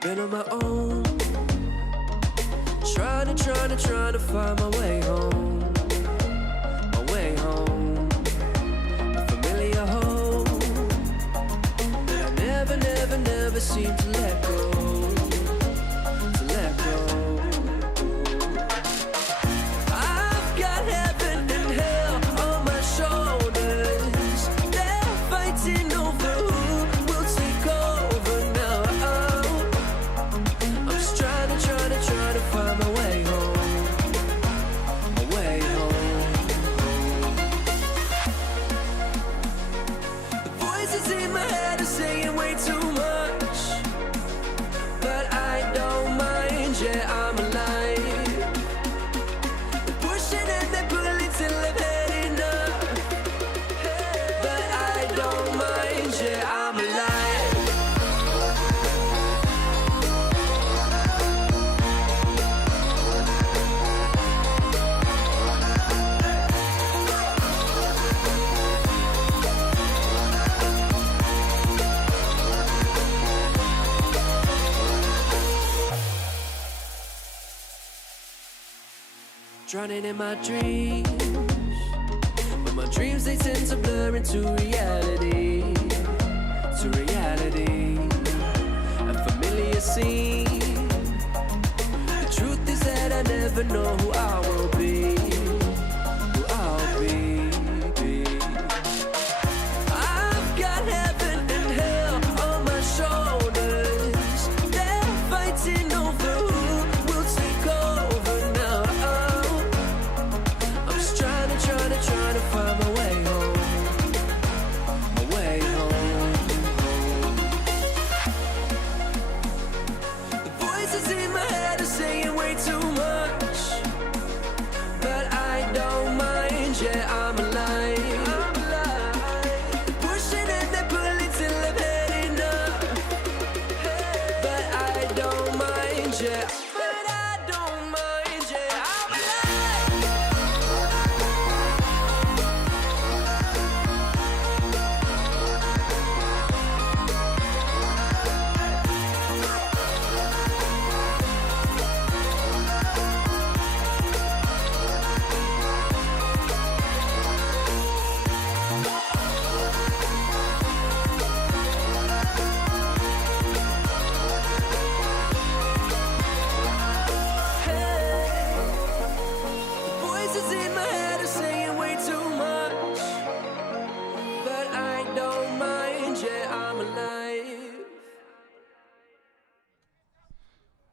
been on my own, trying to find my way home, a familiar home. I never seem to let go, I've got heaven and hell on my shoulders. They're fighting over who will take over now. I'm just trying to find my way home, The voices in my head are saying way too much, but I don't mind, yeah, I'm alive. They're pushing and they're pulling till I've had enough, but I don't mind, yeah, I'm alive. Drowning in my dreams, but my dreams they tend to blur into reality, a familiar scene. The truth is that I never know who I will be, I've got heaven and hell on my shoulders. They're fighting over who will take over now. Trying to find my way home, The voices in my head are saying way too much, but I don't mind, yeah, I'm alive. They're pushing and they're pulling till I've had enough, but I don't mind, yeah.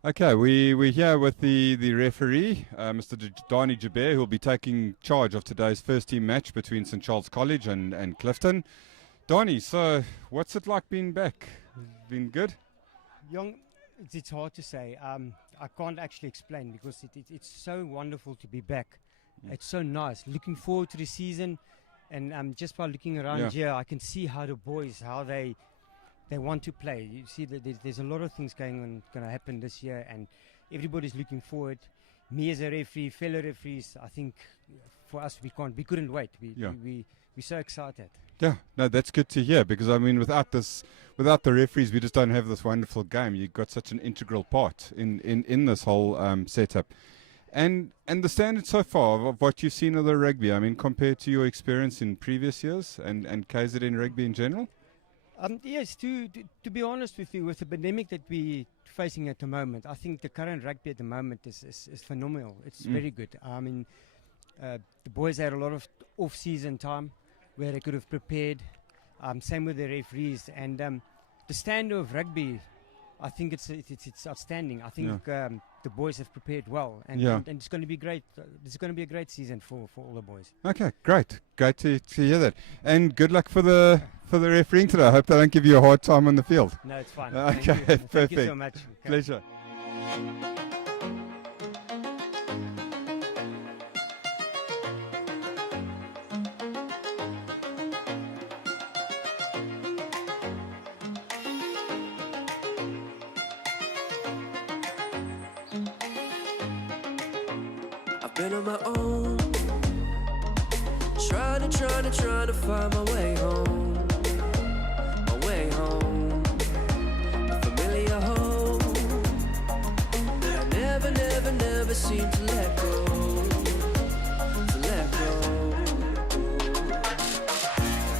Okay, we're here with the referee, Mr. Donnie Jabir, who will be taking charge of today's first team match between St. Charles College and Clifton. Donnie, so what's it like being back? Been good? Young, it's hard to say. I can't actually explain because it's so wonderful to be back. It's so nice. Looking forward to the season, and just by looking around here, I can see how the boys, how they want to play. You see that there's a lot of things going to happen this year, and everybody's looking forward. Me as a referee, fellow referees, I think for us we couldn't wait. We're so excited. Yeah, no, that's good to hear, because I mean without the referees we just don't have this wonderful game. You've got such an integral part in this whole setup. And the standard so far of what you've seen of the rugby, I mean, compared to your experience in previous years and KZN rugby in general? Yes, to be honest with you, with the pandemic that we're facing at the moment, I think the current rugby at the moment is phenomenal. It's very good. I mean, the boys had a lot of off-season time where they could have prepared. Same with the referees, and the standard of rugby, I think it's outstanding. I think the boys have prepared well, and it's going to be great. It's going to be a great season for all the boys. Okay, great to hear that, and good luck for the refereeing today. I hope they don't give you a hard time on the field. No, it's fine. Okay, perfect. Thank you so much. Okay. Pleasure. Been on my own, trying to find my way home, a familiar home. seem to let go, to let go.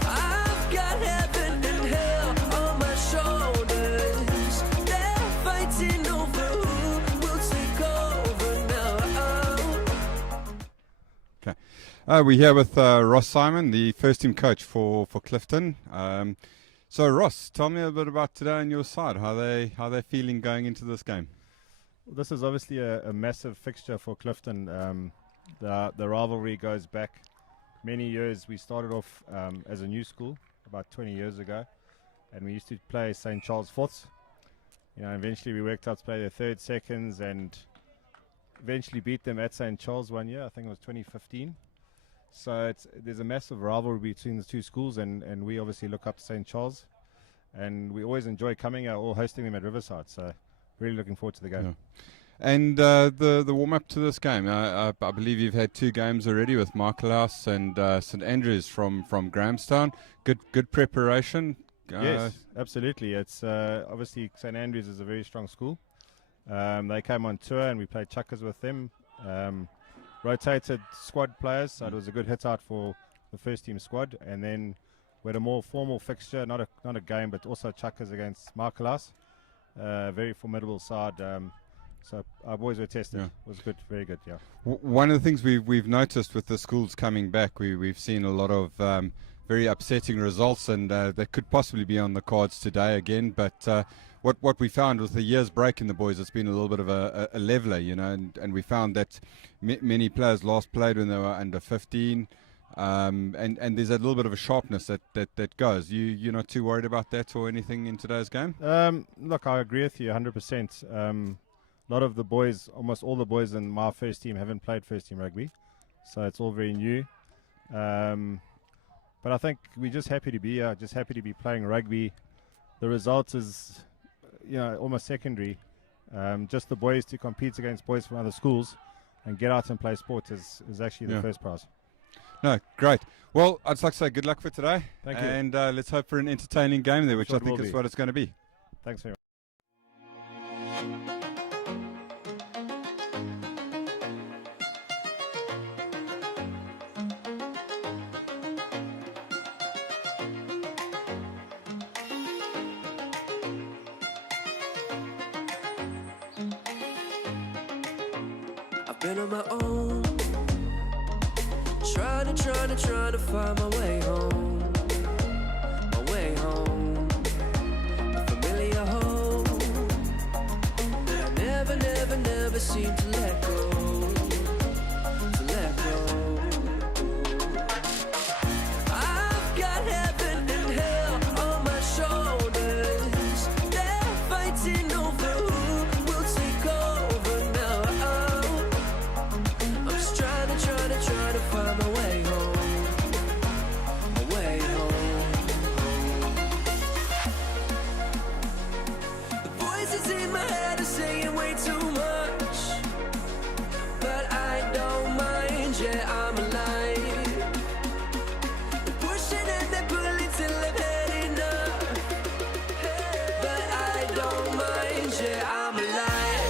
I've got heaven and hell on my shoulders. They're fighting over who will take over now. Okay. We're here with Ross Simon, the first team coach for Clifton. So Ross, tell me a bit about today on your side. How they feeling going into this game? Well, this is obviously a massive fixture for Clifton. The rivalry goes back many years. We started off as a new school about 20 years ago, and we used to play St. Charles Fourths. Eventually we worked out to play their third seconds, and eventually beat them at St. Charles one year. I think it was 2015. So there's a massive rivalry between the two schools, and we obviously look up to St. Charles, and we always enjoy coming out or hosting them at Riverside. So really looking forward to the game. Yeah. And the warm up to this game, I believe you've had 2 games already with Michaelhouse and St. Andrews from Grahamstown. Good preparation. Yes, absolutely. It's obviously St. Andrews is a very strong school. They came on tour and we played chukkers with them. Rotated squad players, so it was a good hit out for the first team squad. And then we had a more formal fixture, not a game, but also chukkers against Michaelhouse. Very formidable side. So our boys were tested. Yeah. It was good, very good. Yeah. One of the things we've noticed with the schools coming back, we've seen a lot of very upsetting results, and that could possibly be on the cards today again. But what we found was the year's break in the boys, it's been a little bit of a leveler, and we found that many players last played when they were under 15, and there's a little bit of a sharpness that goes. You're not too worried about that or anything in today's game? Look, I agree with you 100%. A lot of the boys, almost all the boys in my first team haven't played first team rugby, so it's all very new. But I think we're just happy to be here, just happy to be playing rugby. The result is, almost secondary. Just the boys to compete against boys from other schools and get out and play sport is actually the first prize. No, great. Well, I'd like to say good luck for today. Thank you. And let's hope for an entertaining game there, which Sure I think will is be. what it's going to be. Thanks very much. I've been on my own, trying to find my way home, a familiar home. I never seem to let go, I've got heaven and hell on my shoulders. They're fighting over who will take over now. I'm just trying to find my way home, The voices in my head are saying way too much, but I don't mind, yeah, I'm alive. They're pushing and they're pulling till I've had enough, but I don't mind, yeah, I'm alive.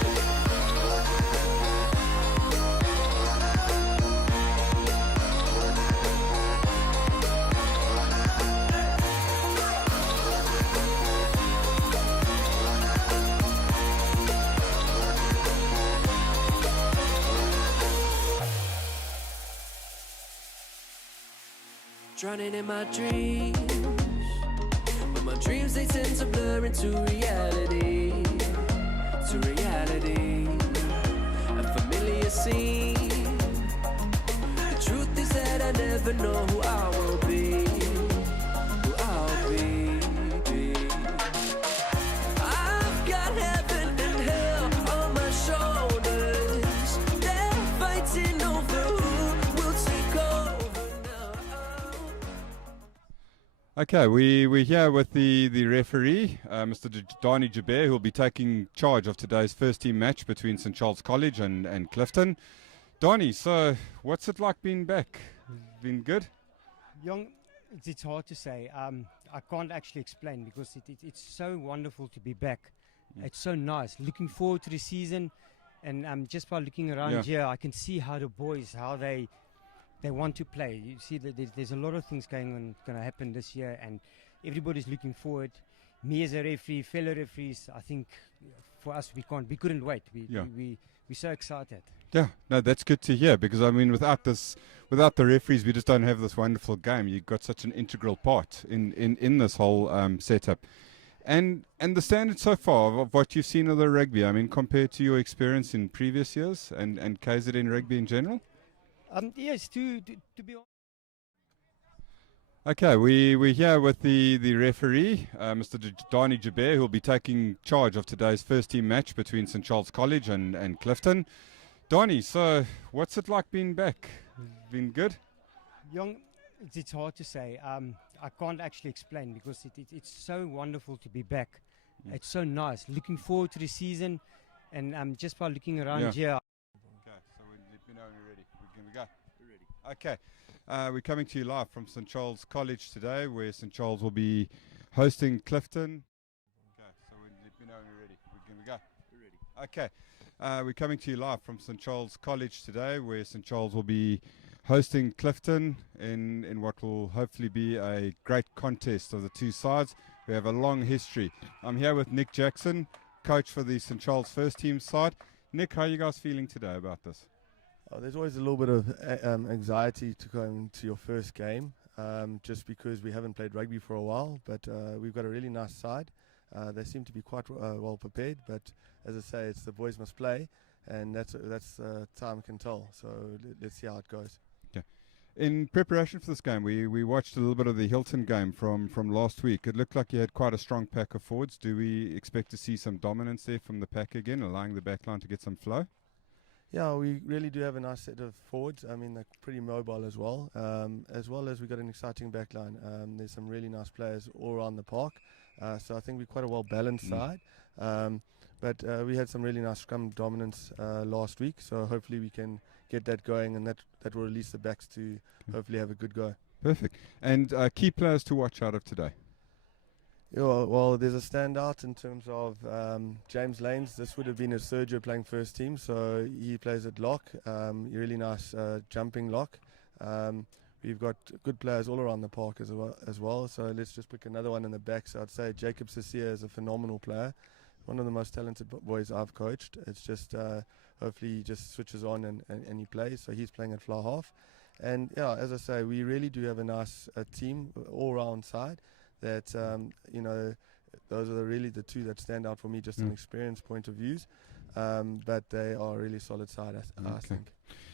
Drowning in my dreams, but my dreams they tend to blur into reality, a familiar scene. The truth is that I never know who I will be, I've got heaven and hell on my shoulders. They're fighting over who will take over now. Okay, we're here with the referee, Mr. Dani Jaber, who will be taking charge of today's first team match between St. Charles College and Clifton. Dani, so what's it like being back? Been good? Young, it's hard to say. I can't actually explain because it's so wonderful to be back. It's so nice. Looking forward to the season. And just by looking around Yeah. here, I can see how the boys, how they want to play. You see that there's a lot of things going to happen this year, and everybody's looking forward. Me as a referee, fellow referees, I think for us we couldn't wait. We're so excited. Yeah, no, that's good to hear, because I mean, without the referees, we just don't have this wonderful game. You've got such an integral part in this whole setup, and the standard so far of what you've seen of the rugby. I mean, compared to your experience in previous years and KZN rugby in general. Yes, to be honest. Okay, we're here with the referee, Mr. Dani Jaber, who will be taking charge of today's first team match between St. Charles College and Clifton. Dani, so what's it like being back? Been good? Young, it's hard to say. I can't actually explain because it's so wonderful to be back. It's so nice. Looking forward to the season, and just by looking around here. Okay, so let me know when you're ready. Can we go? We're ready. Okay. We're coming to you live from St. Charles College today, where St. Charles will be hosting Clifton. Okay, so let me know when you're ready. Can we go? We're ready. Okay, we're coming to you live from St. Charles College today, where St. Charles will be hosting Clifton in what will hopefully be a great contest of the two sides. We have a long history. I'm here with Nick Jackson, coach for the St. Charles first team side. Nick, how are you guys feeling today about this? There's always a little bit of anxiety to go into your first game, just because we haven't played rugby for a while, but we've got a really nice side. They seem to be quite well prepared, but as I say, it's the boys must play, and that's time can tell. So let's see how it goes. Okay. In preparation for this game, we watched a little bit of the Hilton game from last week. It looked like you had quite a strong pack of forwards. Do we expect to see some dominance there from the pack again, allowing the back line to get some flow? Yeah, we really do have a nice set of forwards. I mean, they're pretty mobile as well as we've got an exciting back line. There's some really nice players all around the park, so I think we're quite a well-balanced side. But we had some really nice scrum dominance last week, so hopefully we can get that going, and that will release the backs to hopefully have a good go. Perfect. And key players to watch out of today? Yeah, well, there's a standout in terms of James Lanes. This would have been his third year playing first team, so he plays at lock. Really nice jumping lock. We've got good players all around the park as well. So let's just pick another one in the back. So I'd say Jacob Cecilia is a phenomenal player, one of the most talented boys I've coached. It's just hopefully he just switches on and he plays. So he's playing at fly half. And yeah, as I say, we really do have a nice team, all-round side. That those are really the two that stand out for me, just an experience point of views. But they are a really solid side, I think.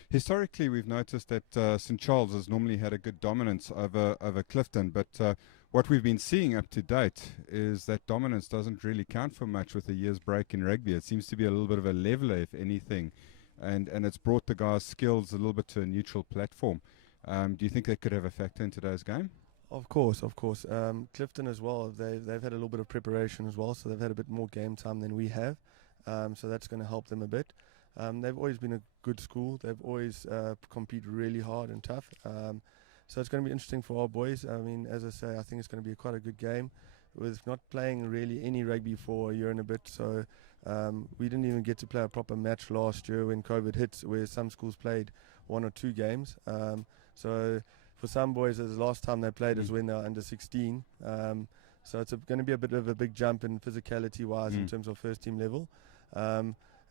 Historically, we've noticed that St. Charles has normally had a good dominance over Clifton, but what we've been seeing up to date is that dominance doesn't really count for much with a year's break in rugby. It seems to be a little bit of a leveler, if anything, and it's brought the guys' skills a little bit to a neutral platform. Do you think that could have a factor in today's game? Of course. Clifton as well, they've had a little bit of preparation as well, so they've had a bit more game time than we have. So that's going to help them a bit. They've always been a good school. They've always competed really hard and tough. So it's going to be interesting for our boys. I mean, as I say, I think it's going to be quite a good game. With not playing really any rugby for a year and a bit, so we didn't even get to play a proper match last year when COVID hit, where some schools played 1 or 2 games. So for some boys, the last time they played is when they were under 16. So it's going to be a bit of a big jump in physicality-wise in terms of first-team level.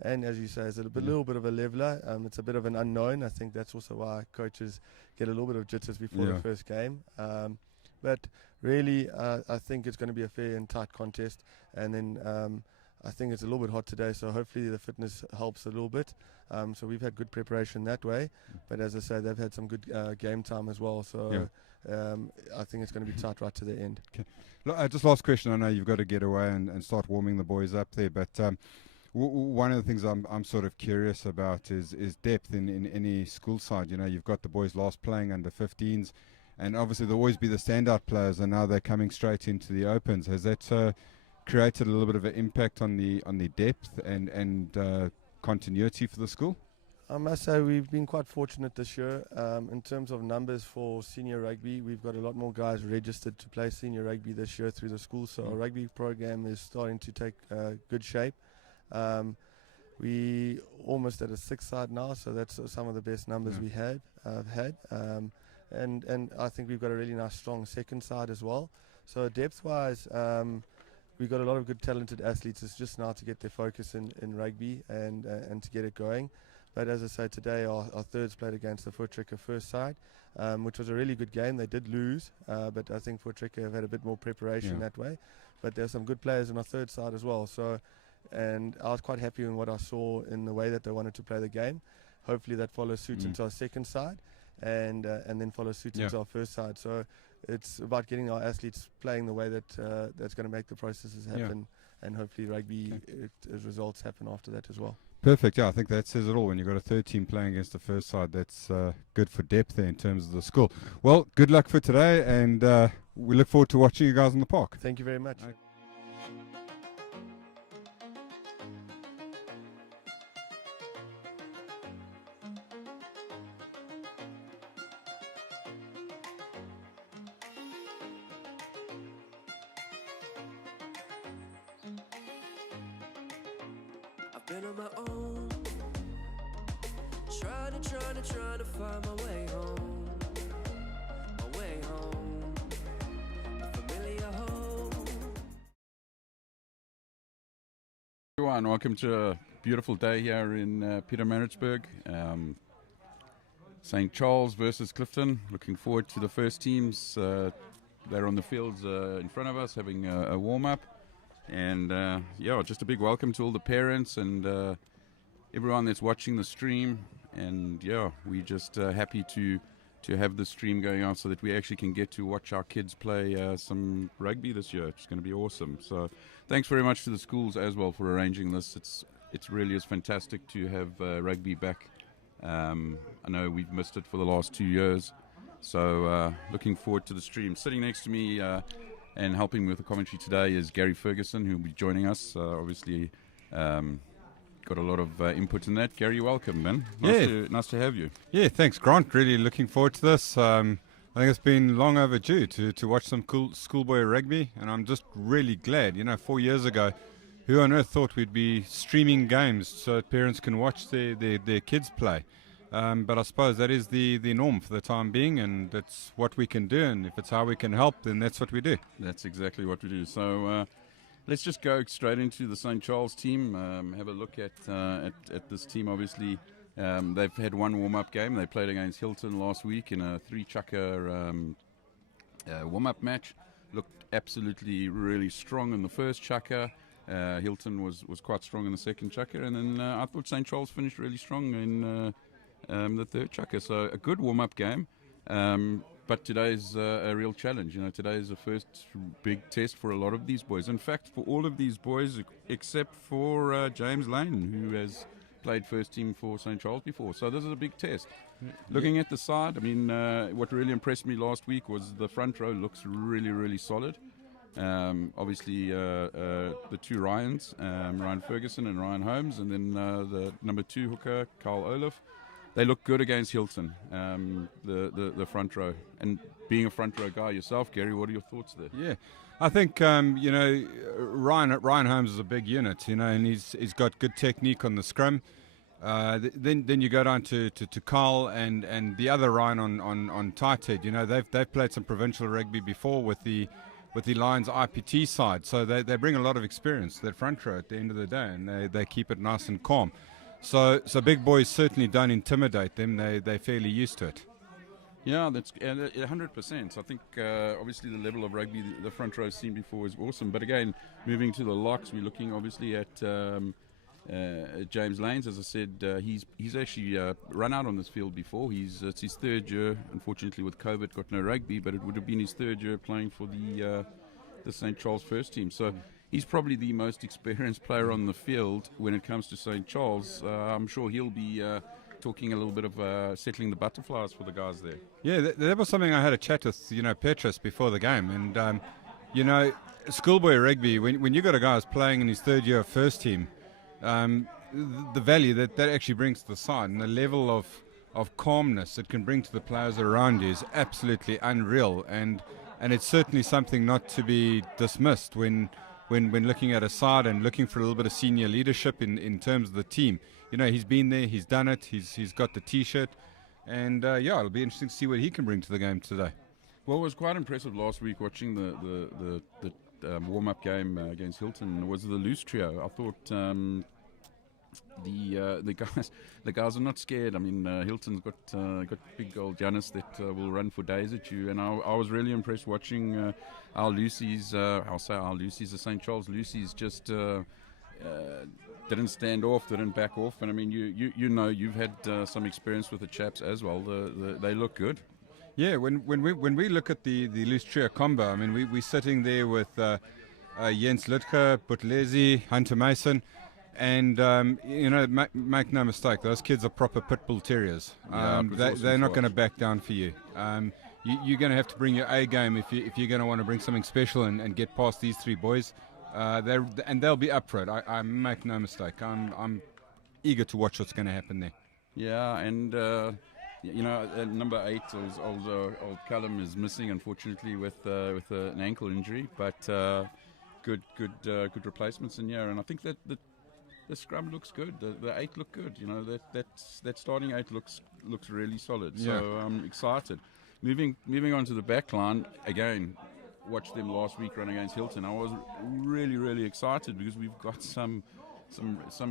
And as you say, it's a little bit of a leveler. It's a bit of an unknown. I think that's also why coaches get a little bit of jitters before the first game. But really, I think it's going to be a fair and tight contest. And then I think it's a little bit hot today, so hopefully the fitness helps a little bit. So we've had good preparation that way. But as I say, they've had some good game time as well. So I think it's going to be tight right to the end. Okay. Look, just last question. I know you've got to get away and start warming the boys up there, but one of the things I'm sort of curious about is depth in any school side. You know, you've got the boys last playing under 15s, and obviously there'll always be the standout players, and now they're coming straight into the opens. Has that created a little bit of an impact on the depth and continuity for the school? I must say we've been quite fortunate this year in terms of numbers for senior rugby. We've got a lot more guys registered to play senior rugby this year through the school, so our rugby program is starting to take good shape. We almost at a 6-side now, so that's some of the best numbers we had. And I think we've got a really nice, strong second side as well. So depth-wise, we've got a lot of good, talented athletes. It's just now to get their focus in rugby and to get it going. But as I say, today our thirds played against the Voortrekker first side, which was a really good game. They did lose, but I think Voortrekker have had a bit more preparation that way. But there's some good players on our third side as well. So, and I was quite happy in what I saw in the way that they wanted to play the game. Hopefully that follows suit into our second side, and then follows suit into our first side. So it's about getting our athletes playing the way that that's going to make the processes happen, and hopefully rugby results happen after that as well. Perfect. Yeah, I think that says it all. When you've got a third team playing against the first side, that's good for depth there in terms of the school. Well, good luck for today, and we look forward to watching you guys in the park. Thank you very much. I've been on my own, trying to find my way home, a familiar home. Everyone, welcome to a beautiful day here in Pietermaritzburg. St. Charles versus Clifton. Looking forward to the first teams. They're on the fields in front of us having a warm-up. And just a big welcome to all the parents and everyone that's watching the stream. And we're just happy to have the stream going on so that we actually can get to watch our kids play some rugby this year. It's going to be awesome. So thanks very much to the schools as well for arranging this. It's really is fantastic to have rugby back. I know we've missed it for the last 2 years. So looking forward to the stream. Sitting next to me and helping me with the commentary today is Gary Ferguson, who will be joining us. Obviously, got a lot of input in that. Gary, welcome, man. Nice to have you. Yeah, thanks, Grant. Really looking forward to this. I think it's been long overdue to watch some cool schoolboy rugby, and I'm just really glad. 4 years ago, who on earth thought we'd be streaming games so that parents can watch their kids play? But I suppose that is the norm for the time being, and that's what we can do, and if it's how we can help, then that's what we do. That's exactly what we do. So let's just go straight into the St. Charles team, have a look at this team. Obviously, they've had one warm-up game. They played against Hilton last week in a 3-chucker warm-up match. Looked absolutely really strong in the first chucker. Hilton was quite strong in the second chucker, and then I thought St. Charles finished really strong in the third chucker. So a good warm-up game, but today's a real challenge. Today is the first big test for a lot of these boys. In fact, for all of these boys except for James Lane, who has played first team for St. Charles before. So this is a big test. Looking at the side, I mean, what really impressed me last week was the front row looks really, really solid. Obviously, the two Ryans, Ryan Ferguson and Ryan Holmes, and then the number 2 hooker, Carl Olaf. They look good against Hilton, the front row. And being a front row guy yourself, Gary, what are your thoughts there? Yeah, I think Ryan Holmes is a big unit, and he's got good technique on the scrum. Then you go down to Carl and the other Ryan on tight head. They've played some provincial rugby before with the Lions IPT side, so they bring a lot of experience, that front row at the end of the day, and they keep it nice and calm. So big boys certainly don't intimidate them. They're fairly used to it. Yeah, that's 100%. I think obviously the level of rugby the front row's seen before is awesome. But again, moving to the locks, we're looking obviously at James Lanes. As I said, he's actually run out on this field before. It's his third year. Unfortunately, with COVID, got no rugby, but it would have been his third year playing for the St. Charles first team. So he's probably the most experienced player on the field when it comes to St. Charles. I'm sure he'll be talking a little bit of settling the butterflies for the guys there. Yeah, that was something I had a chat with, Petrus before the game. And, schoolboy rugby, when you got a guy who's playing in his third year of first team, the value that actually brings to the side and the level of calmness it can bring to the players around you is absolutely unreal. And it's certainly something not to be dismissed when when looking at a side and looking for a little bit of senior leadership in terms of the team. You know, he's been there, he's done it, he's got the T-shirt, and yeah, it'll be interesting to see what he can bring to the game today. Well, it was quite impressive last week watching the warm-up game against Hilton. Was the loose trio. I thought the guys are not scared. I mean, Hilton's got big old Giannis that will run for days at you, and I was really impressed watching our Lucy's. I'll say our Lucy's, the St. Charles Lucy's, just didn't stand off, didn't back off, and I mean, you know, you've had some experience with the chaps as well. They look good. Yeah, when we look at the loose trio combo, I mean, we're sitting there with Jens Lutger, Butlezi, Hunter Mason, and you know, make no mistake, those kids are proper pit bull terriers. They're not going to back down for you. You're going to have to bring your A game if you're going to want to bring something special and get past these three boys. They'll be up for it. I make no mistake. I'm eager to watch what's going to happen there. Yeah, and you know, number 8 is old Callum is missing, unfortunately, with an ankle injury. But good replacements in here, and I think that the scrum looks good. The 8 look good. You know, that starting 8 looks really solid. Yeah. So I'm excited. Moving on to the back line again. Watched them last week run against Hilton. I was really excited because we've got some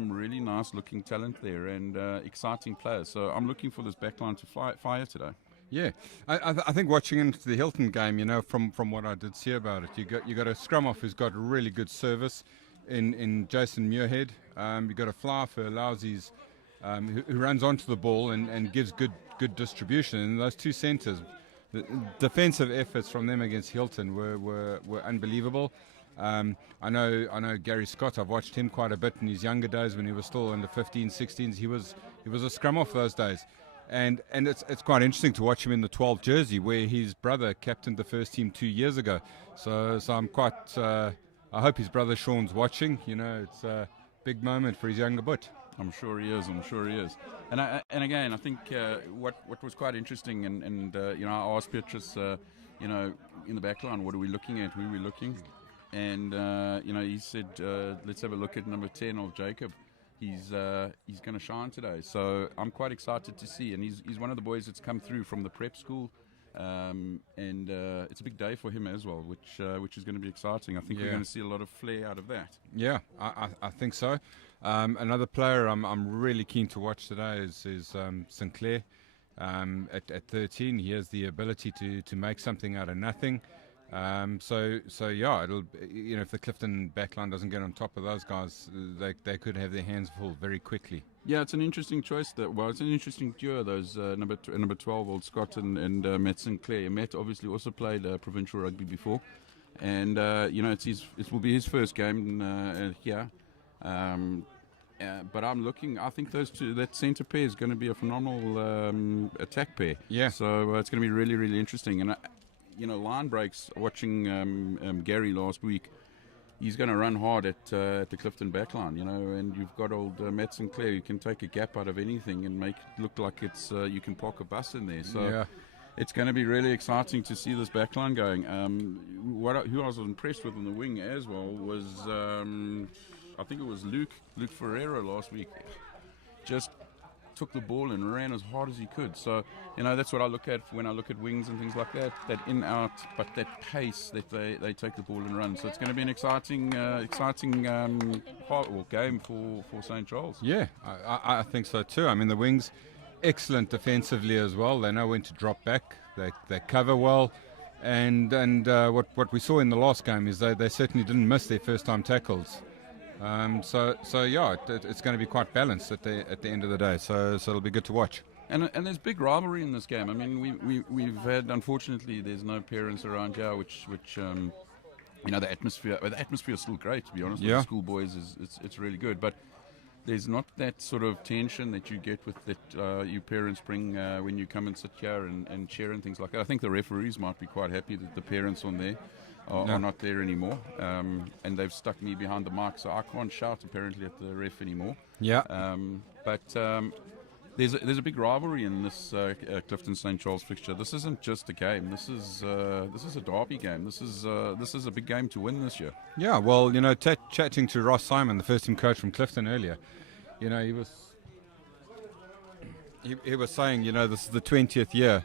really nice looking talent there and exciting players. So I'm looking for this backline to fire today. Yeah, I think watching into the Hilton game, you know, from what I did see about it, you got a scrum off who's got really good service in Jason Muirhead. You got a flyer for Lousies who runs onto the ball and gives good distribution. And those two centres, the defensive efforts from them against Hilton were unbelievable. I know Gary Scott. I've watched him quite a bit in his younger days when he was still in the 15s, 16s. He was a scrum off those days, and it's quite interesting to watch him in the 12 jersey where his brother captained the first team 2 years ago. So I'm quite. I hope his brother Sean's watching. You know, it's a big moment for his younger butt. I'm sure he is. And again, I think what was quite interesting, and you know, I asked Petrus, you know, in the back line, what are we looking at? Who are we looking? And you know, he said, let's have a look at number 10 of Jacob. He's going to shine today. So I'm quite excited to see. And he's one of the boys that's come through from the prep school. And it's a big day for him as well, which is going to be exciting. I think we're going to see a lot of flair out of that. Yeah, I think so. Another player I'm really keen to watch today is Sinclair. At 13, he has the ability to make something out of nothing. So yeah, it'll, you know, if the Clifton backline doesn't get on top of those guys, they could have their hands full very quickly. Yeah, it's an interesting choice. It's an interesting duo. Those number 12, old Scott and Matt Sinclair. Matt obviously also played provincial rugby before, and you know, it will be his first game here. But I think those two, that centre pair is going to be a phenomenal attack pair. Yeah. So it's going to be really interesting. And you know, line breaks. Watching Gary last week, he's going to run hard at the Clifton backline. You know, and you've got old Matt Sinclair who can take a gap out of anything and make it look like it's you can park a bus in there. So. Yeah. It's going to be really exciting to see this backline going. Who I was impressed with on the wing as well was, I think it was Luke Ferreira last week. Just took the ball and ran as hard as he could. So, you know, that's what I look at when I look at wings and things like that. That in-out, but that pace that they take the ball and run. So it's going to be an exciting game for St. Charles. Yeah, I think so too. I mean, the wings, excellent defensively as well. They know when to drop back. They cover well, and what we saw in the last game is they certainly didn't miss their first time tackles. So yeah, it's going to be quite balanced at the end of the day. So it'll be good to watch. And there's big rivalry in this game. I mean, we've had, unfortunately, there's no parents around here, which you know, the atmosphere is still great, to be honest. Yeah. With the schoolboys it's really good, but there's not that sort of tension that you get with that you parents bring when you come and sit here and cheer and things like that. I think the referees might be quite happy that the parents on there are not there anymore, and they've stuck me behind the mic, so I can't shout apparently at the ref anymore. Yeah. But there's a big rivalry in this Clifton St Charles fixture. This isn't just a game. This is a derby game. This is a big game to win this year. Yeah, well, you know, chatting to Ross Simon, the first team coach from Clifton earlier, you know, he was saying, you know, this is the 20th year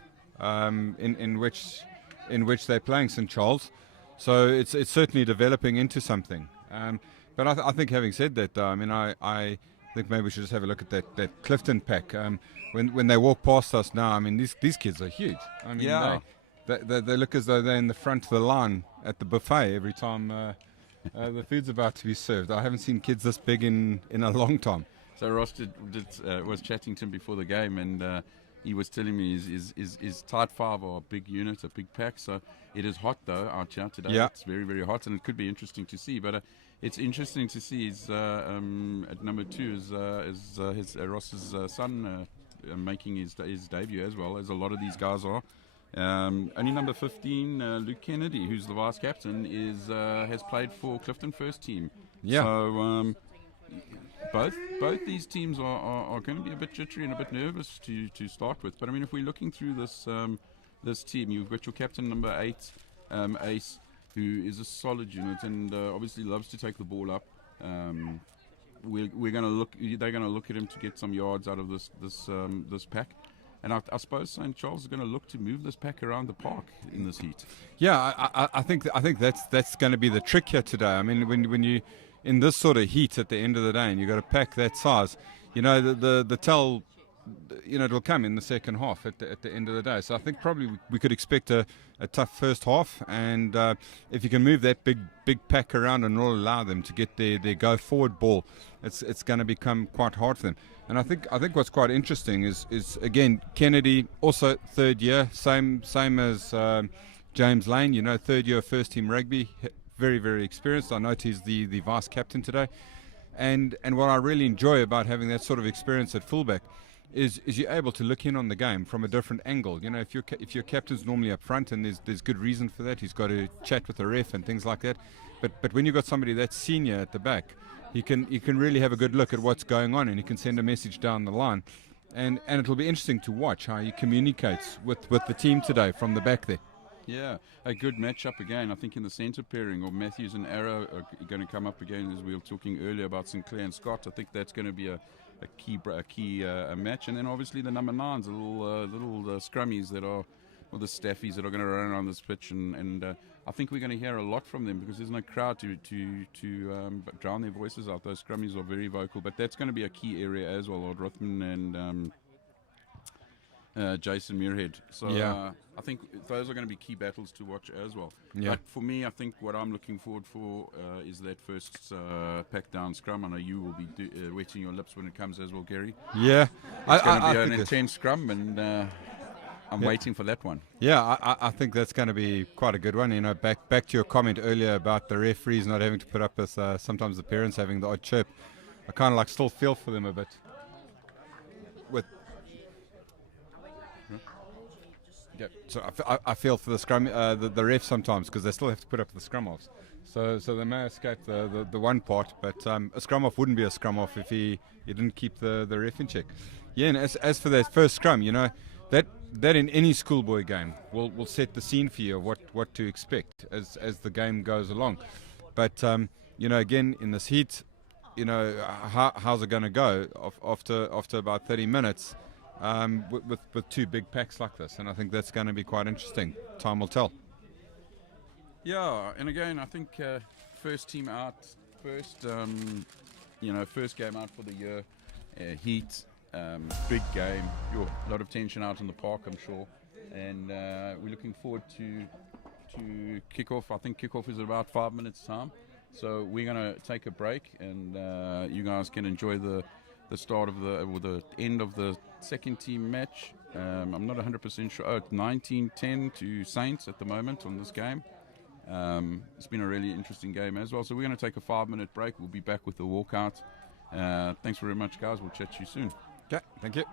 in which they're playing St Charles, so it's certainly developing into something. But I think, having said that, I mean, I think maybe we should just have a look at that Clifton pack. When they walk past us now, I mean, these kids are huge. I mean, Yeah. they look as though they're in the front of the line at the buffet every time the food's about to be served. I haven't seen kids this big in a long time. So Ross was chatting to him before the game, and he was telling me his tight five are a big unit, a big pack. So it is hot though out here today. Yeah. It's very, very hot, and it could be interesting to see. But it's interesting to see his at number 2 is Ross's son making his debut as well, as a lot of these guys are. Only number 15, Luke Kennedy, who's the vice captain, has played for Clifton first team. Yeah. So both these teams are going to be a bit jittery and a bit nervous to start with. But I mean, if we're looking through this team, you've got your captain number 8, Ace, who is a solid unit and obviously loves to take the ball up. We're going to look. They're going to look at him to get some yards out of this pack. And I suppose St Charles is going to look to move this pack around the park in this heat. Yeah, I think that's going to be the trick here today. I mean, when you in this sort of heat at the end of the day, and you've got a pack that size, you know, the tell, you know, it'll come in the second half at the end of the day. So I think probably we could expect a tough first half, and if you can move that big pack around and not allow them to get their go forward ball, it's going to become quite hard for them. And I think what's quite interesting is again, Kennedy, also third year, same as James Lane, you know, third year first team rugby, very, very experienced. I note he's the vice captain today, and what I really enjoy about having that sort of experience at fullback is you're able to look in on the game from a different angle. You know, if your captain's normally up front, and there's good reason for that, he's got to chat with the ref and things like that. But when you've got somebody that's senior at the back, he can really have a good look at what's going on, and he can send a message down the line. And it'll be interesting to watch how he communicates with the team today from the back there. Yeah, a good matchup again. I think in the centre pairing, or Matthews and Arrow are going to come up again, as we were talking earlier about Sinclair and Scott. I think that's going to be a key match. And then obviously the number 9s, the little scrummies that are, or the staffies that are going to run around this pitch. And I think we're going to hear a lot from them because there's no crowd to drown their voices out. Those scrummies are very vocal, but that's going to be a key area as well. Lord Rothman and Jason Muirhead. So Yeah. I think those are going to be key battles to watch as well. Yeah. But for me, I think what I'm looking forward for is that first pack down scrum. I know you will be wetting your lips when it comes as well, Gary. Yeah, It's going to I be an think it's- intense scrum, and I'm Yeah. waiting for that one. Yeah, I think that's going to be quite a good one. You know, back to your comment earlier about the referees not having to put up with sometimes the parents having the odd chirp. I kind of still feel for them a bit. Yep. So I feel for the scrum, the ref sometimes, because they still have to put up with the scrum offs. So they may escape the one part, but a scrum off wouldn't be a scrum off if he didn't keep the ref in check. Yeah, and as for that first scrum, you know, that in any schoolboy game will set the scene for you of what to expect as the game goes along. But you know, again, in this heat, you know, how's it going to go after about 30 minutes? With two big packs like this, and I think that's going to be quite interesting. Time will tell. Yeah, and again, I think first team out, first game out for the year, heat, big game, a lot of tension out in the park, I'm sure, and we're looking forward to kickoff. I think kickoff is about 5 minutes time, so we're going to take a break, and you guys can enjoy the start of the end of the second team match. I'm not 100% sure. Oh, it's 19-10 to Saints at the moment on this game. It's been a really interesting game as well. So we're going to take a 5-minute break. We'll be back with the walkout. Thanks very much, guys. We'll chat to you soon. Okay, thank you.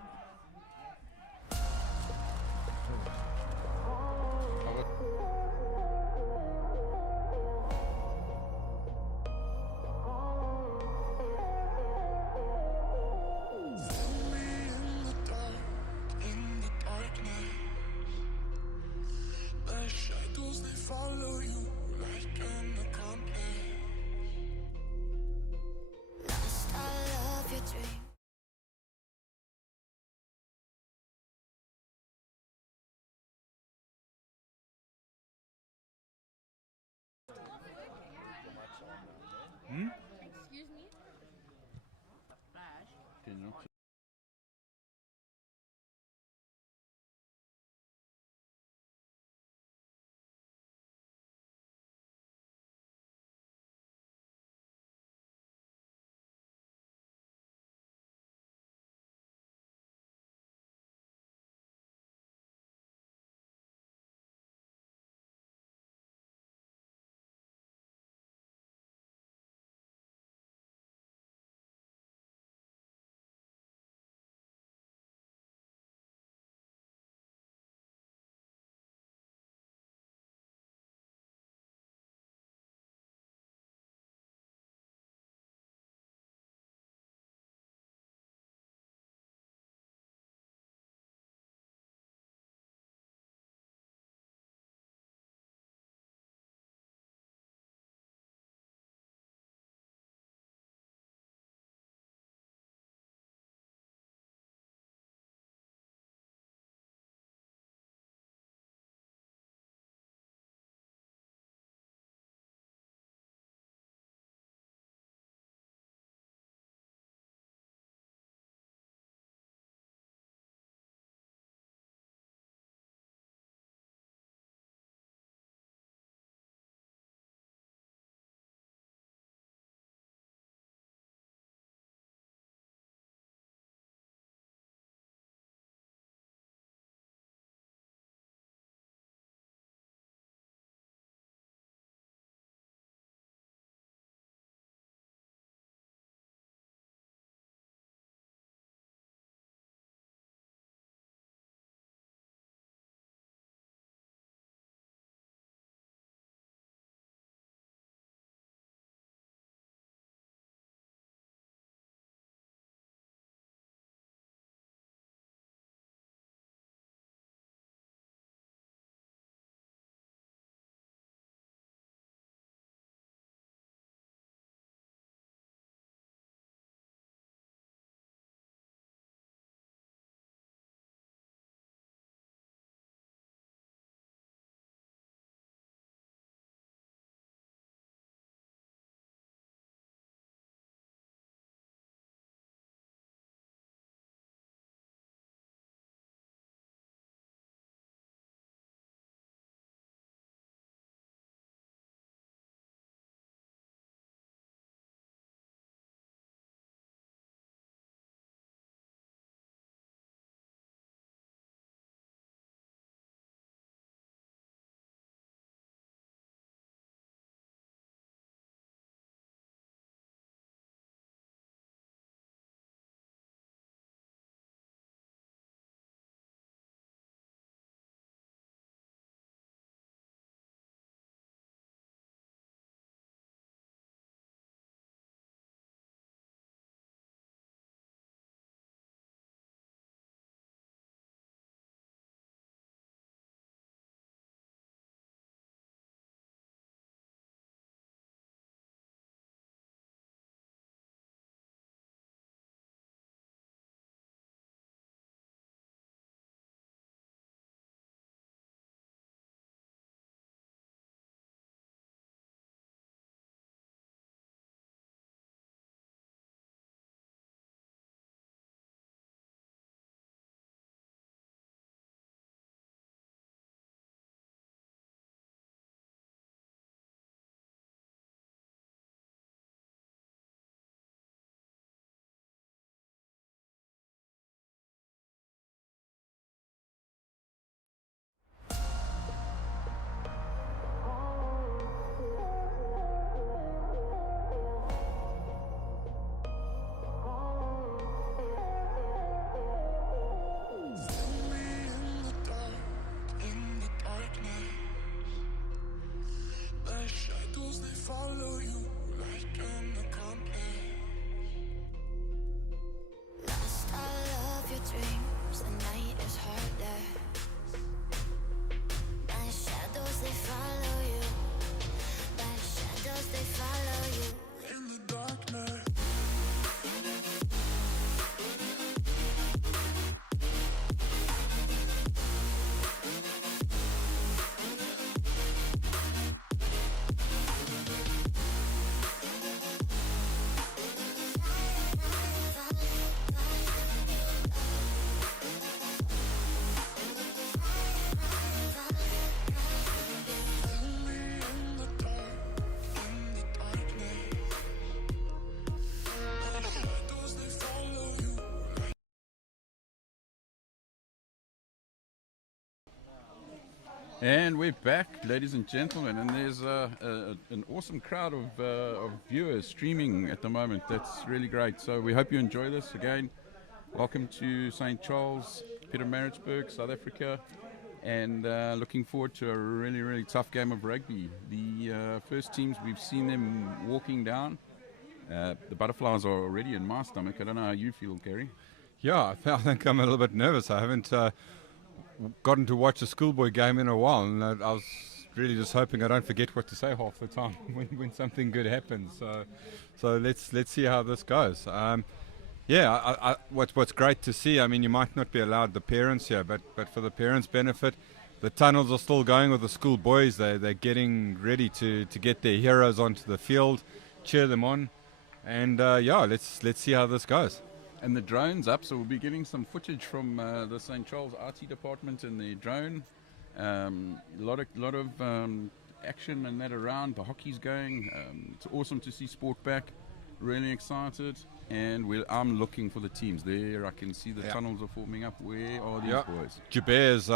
follow you like an accomplice. Lost all of your dreams, the night is harder. My shadows, they follow you. My shadows, they follow you. In the darkness. And we're back, ladies and gentlemen, and there's an awesome crowd of viewers streaming at the moment. That's really great. So we hope you enjoy this. Again, welcome to St. Charles, Pietermaritzburg, South Africa, and looking forward to a really, really tough game of rugby. The first teams, we've seen them walking down. The butterflies are already in my stomach. I don't know how you feel, Gary. Yeah, I think I'm a little bit nervous. I haven't gotten to watch a schoolboy game in a while, and I was really just hoping I don't forget what to say half the time when something good happens. So let's see how this goes. What's great to see, I mean, you might not be allowed the parents here, but for the parents' benefit, the tunnels are still going with the schoolboys. They're getting ready to get their heroes onto the field, cheer them on, and let's see how this goes. And the drone's up, so we'll be getting some footage from the St. Charles RT department in the drone. A lot of action and that around. The hockey's going. It's awesome to see sport back. Really excited. And I'm looking for the teams. There I can see the tunnels are forming up. Where are these boys? Jabert's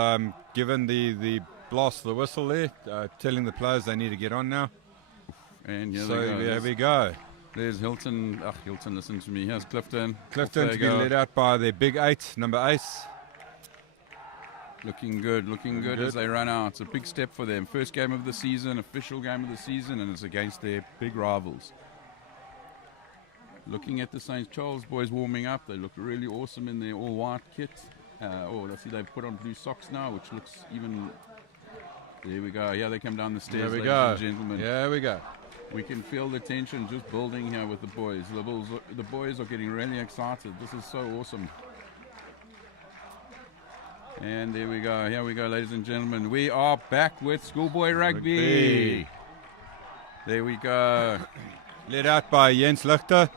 given the blast, the whistle there, telling the players they need to get on now. And here we go. There's Hilton. Hilton, listen to me. Here's Clifton. Clifton's been led out by their big 8, number 8. Looking good as they run out. It's a big step for them. First game of the season, official game of the season, and it's against their big rivals. Looking at the St. Charles boys warming up, they look really awesome in their all-white kit. I see they've put on blue socks now, which looks even... There we go. Here they come down the stairs, There we ladies go. and gentlemen. Here we go. We can feel the tension just building here with the boys. The boys are getting really excited. This is so awesome. And there we go. Here we go, ladies and gentlemen. We are back with schoolboy rugby. There we go. Led out by Jens Lichter.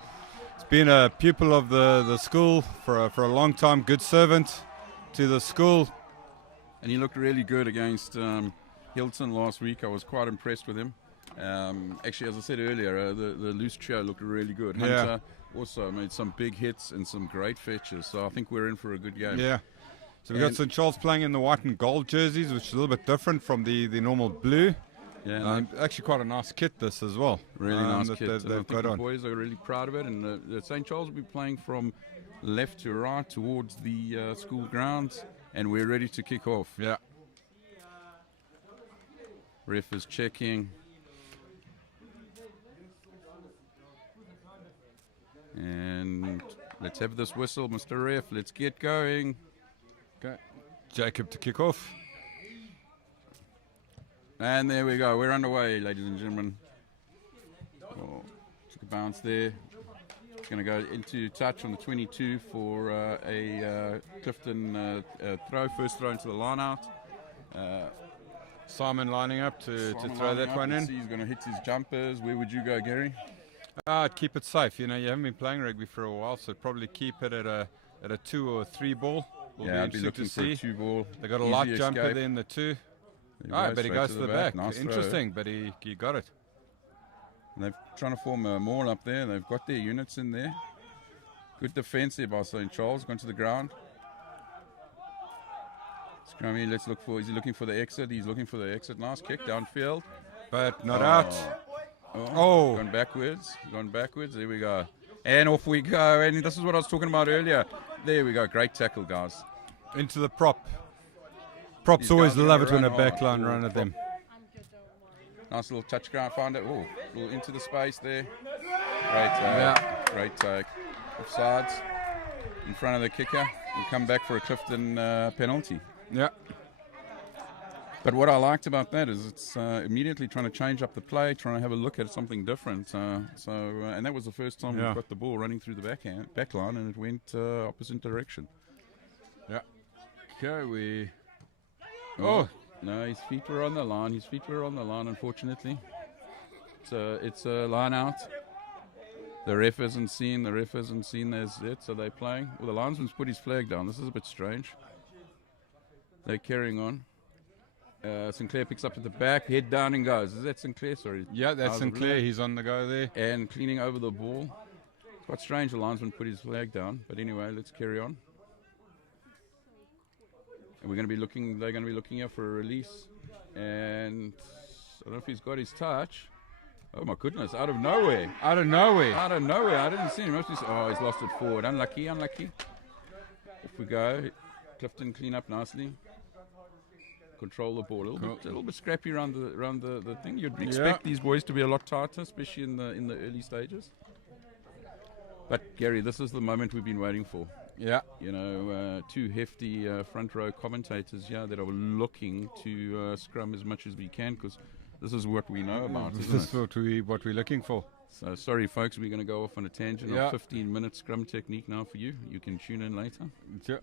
He's been a pupil of the school for a long time. Good servant to the school. And he looked really good against Hilton last week. I was quite impressed with him. Actually, as I said earlier, the loose trio looked really good. Hunter also made some big hits and some great fetches. So I think we're in for a good game. Yeah. So we've got St. Charles playing in the white and gold jerseys, which is a little bit different from the normal blue. Yeah, actually quite a nice kit this as well. Really nice kit. They've I think got the on. boys are really proud of it. And the St. Charles will be playing from left to right towards the school grounds. And we're ready to kick off. Yeah. Ref is checking. And let's have this whistle, Mr. Ref. Let's get going. Okay. Jacob to kick off. And there we go. We're underway, ladies and gentlemen. Oh, took a bounce there. It's going to go into touch on the 22 for a Clifton throw. First throw into the line out. Simon lining up to throw lining that up. one Let's in. see, he's going to hit his jumpers. Where would you go, Gary? I'd keep it safe. You know, you haven't been playing rugby for a while, so probably keep it at a 2 or 3 ball. Will be I'd be interesting looking to for a see. 2 ball. They got a Easy light jumper escape. there in the 2. There All right, but he straight goes to to the back. Nice throw. Interesting, but he got it. And they're trying to form a maul up there. They've got their units in there. Good defense there by St. Charles. Gone to the ground. Scrummy, let's look for. Is he looking for the exit? He's looking for the exit. Nice kick downfield. But not out. Oh. Gone backwards. There we go. And off we go. And this is what I was talking about earlier. There we go. Great tackle, guys. Into the prop. Props These always guys are love it gonna when a run hard. backline run at them. Nice little touch ground, found it. Oh, little into the space there. Great take. Offsides in front of the kicker. And come back for a Clifton penalty. Yeah. But what I liked about that is it's immediately trying to change up the play, trying to have a look at something different. And that was the first time we got the ball running through the back line, and it went opposite direction. Yeah. Okay, Oh no, his feet were on the line. Unfortunately. It's a line out. The ref hasn't seen as it, so they're playing. Well, the linesman's put his flag down. This is a bit strange. They're carrying on. Sinclair picks up at the back, head down and goes. Is that Sinclair? Sorry. Yeah, that's Sinclair. He's on the go there. And cleaning over the ball. It's quite strange the linesman put his flag down. But anyway, let's carry on. And they're going to be looking here for a release. And I don't know if he's got his touch. Oh my goodness, out of nowhere. Out of nowhere. I didn't see him. He's lost it forward. Unlucky. Off we go. Clifton clean up nicely. Control the ball. A little bit scrappy around the thing. You'd expect these boys to be a lot tighter, especially in the early stages. But Gary, this is the moment we've been waiting for. Yeah. You know, two hefty front row commentators that are looking to scrum as much as we can, because this is what we know about, isn't This it? is what we're looking for. So sorry, folks, we're going to go off on a tangent of 15-minute scrum technique now for you. You can tune in later. Yeah.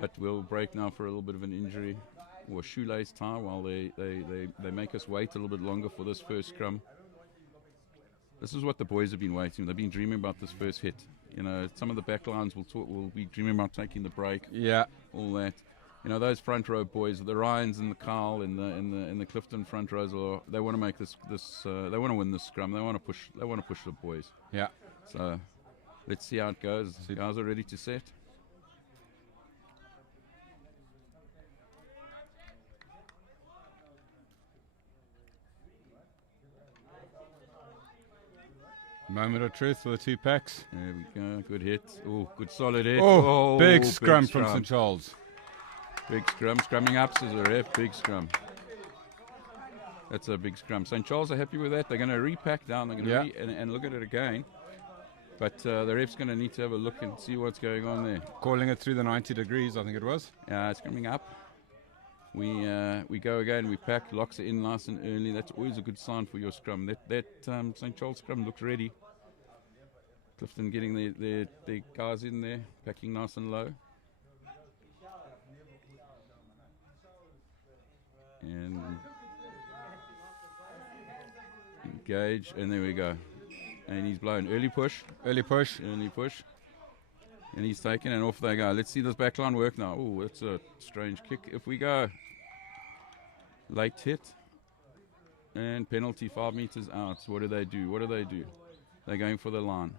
But we'll break now for a little bit of an injury or shoelace tie while they make us wait a little bit longer for this first scrum. This is what the boys have been waiting. They've been dreaming about this first hit. You know, some of the backlines will be dreaming about taking the break. Yeah. All that. You know, those front row boys, the Ryans and the Carl in the Clifton front rows, they want to make this they want to win this scrum. They want to push the boys. Yeah. So let's see how it goes. The guys are ready to set. Moment of truth for the two packs. There we go. Good hit. Oh, good solid hit. Oh, big scrum big from St. Charles. Big scrum. Scrumming up, says the ref. Big scrum. That's a big scrum. St. Charles are happy with that. They're going to repack down. They're going to and look at it again. But the ref's going to need to have a look and see what's going on there. Calling it through the 90 degrees, I think it was. It's coming up. We go again. We pack. Locks it in nice and early. That's always a good sign for your scrum. That St. Charles scrum looks ready. Clifton getting their guys in there, packing nice and low. And engage, and there we go. And he's blown. Early push. Early push. And he's taken, and off they go. Let's see this backline work now. Oh, that's a strange kick. If we go late hit and penalty 5 meters out, what do they do? They're going for the line.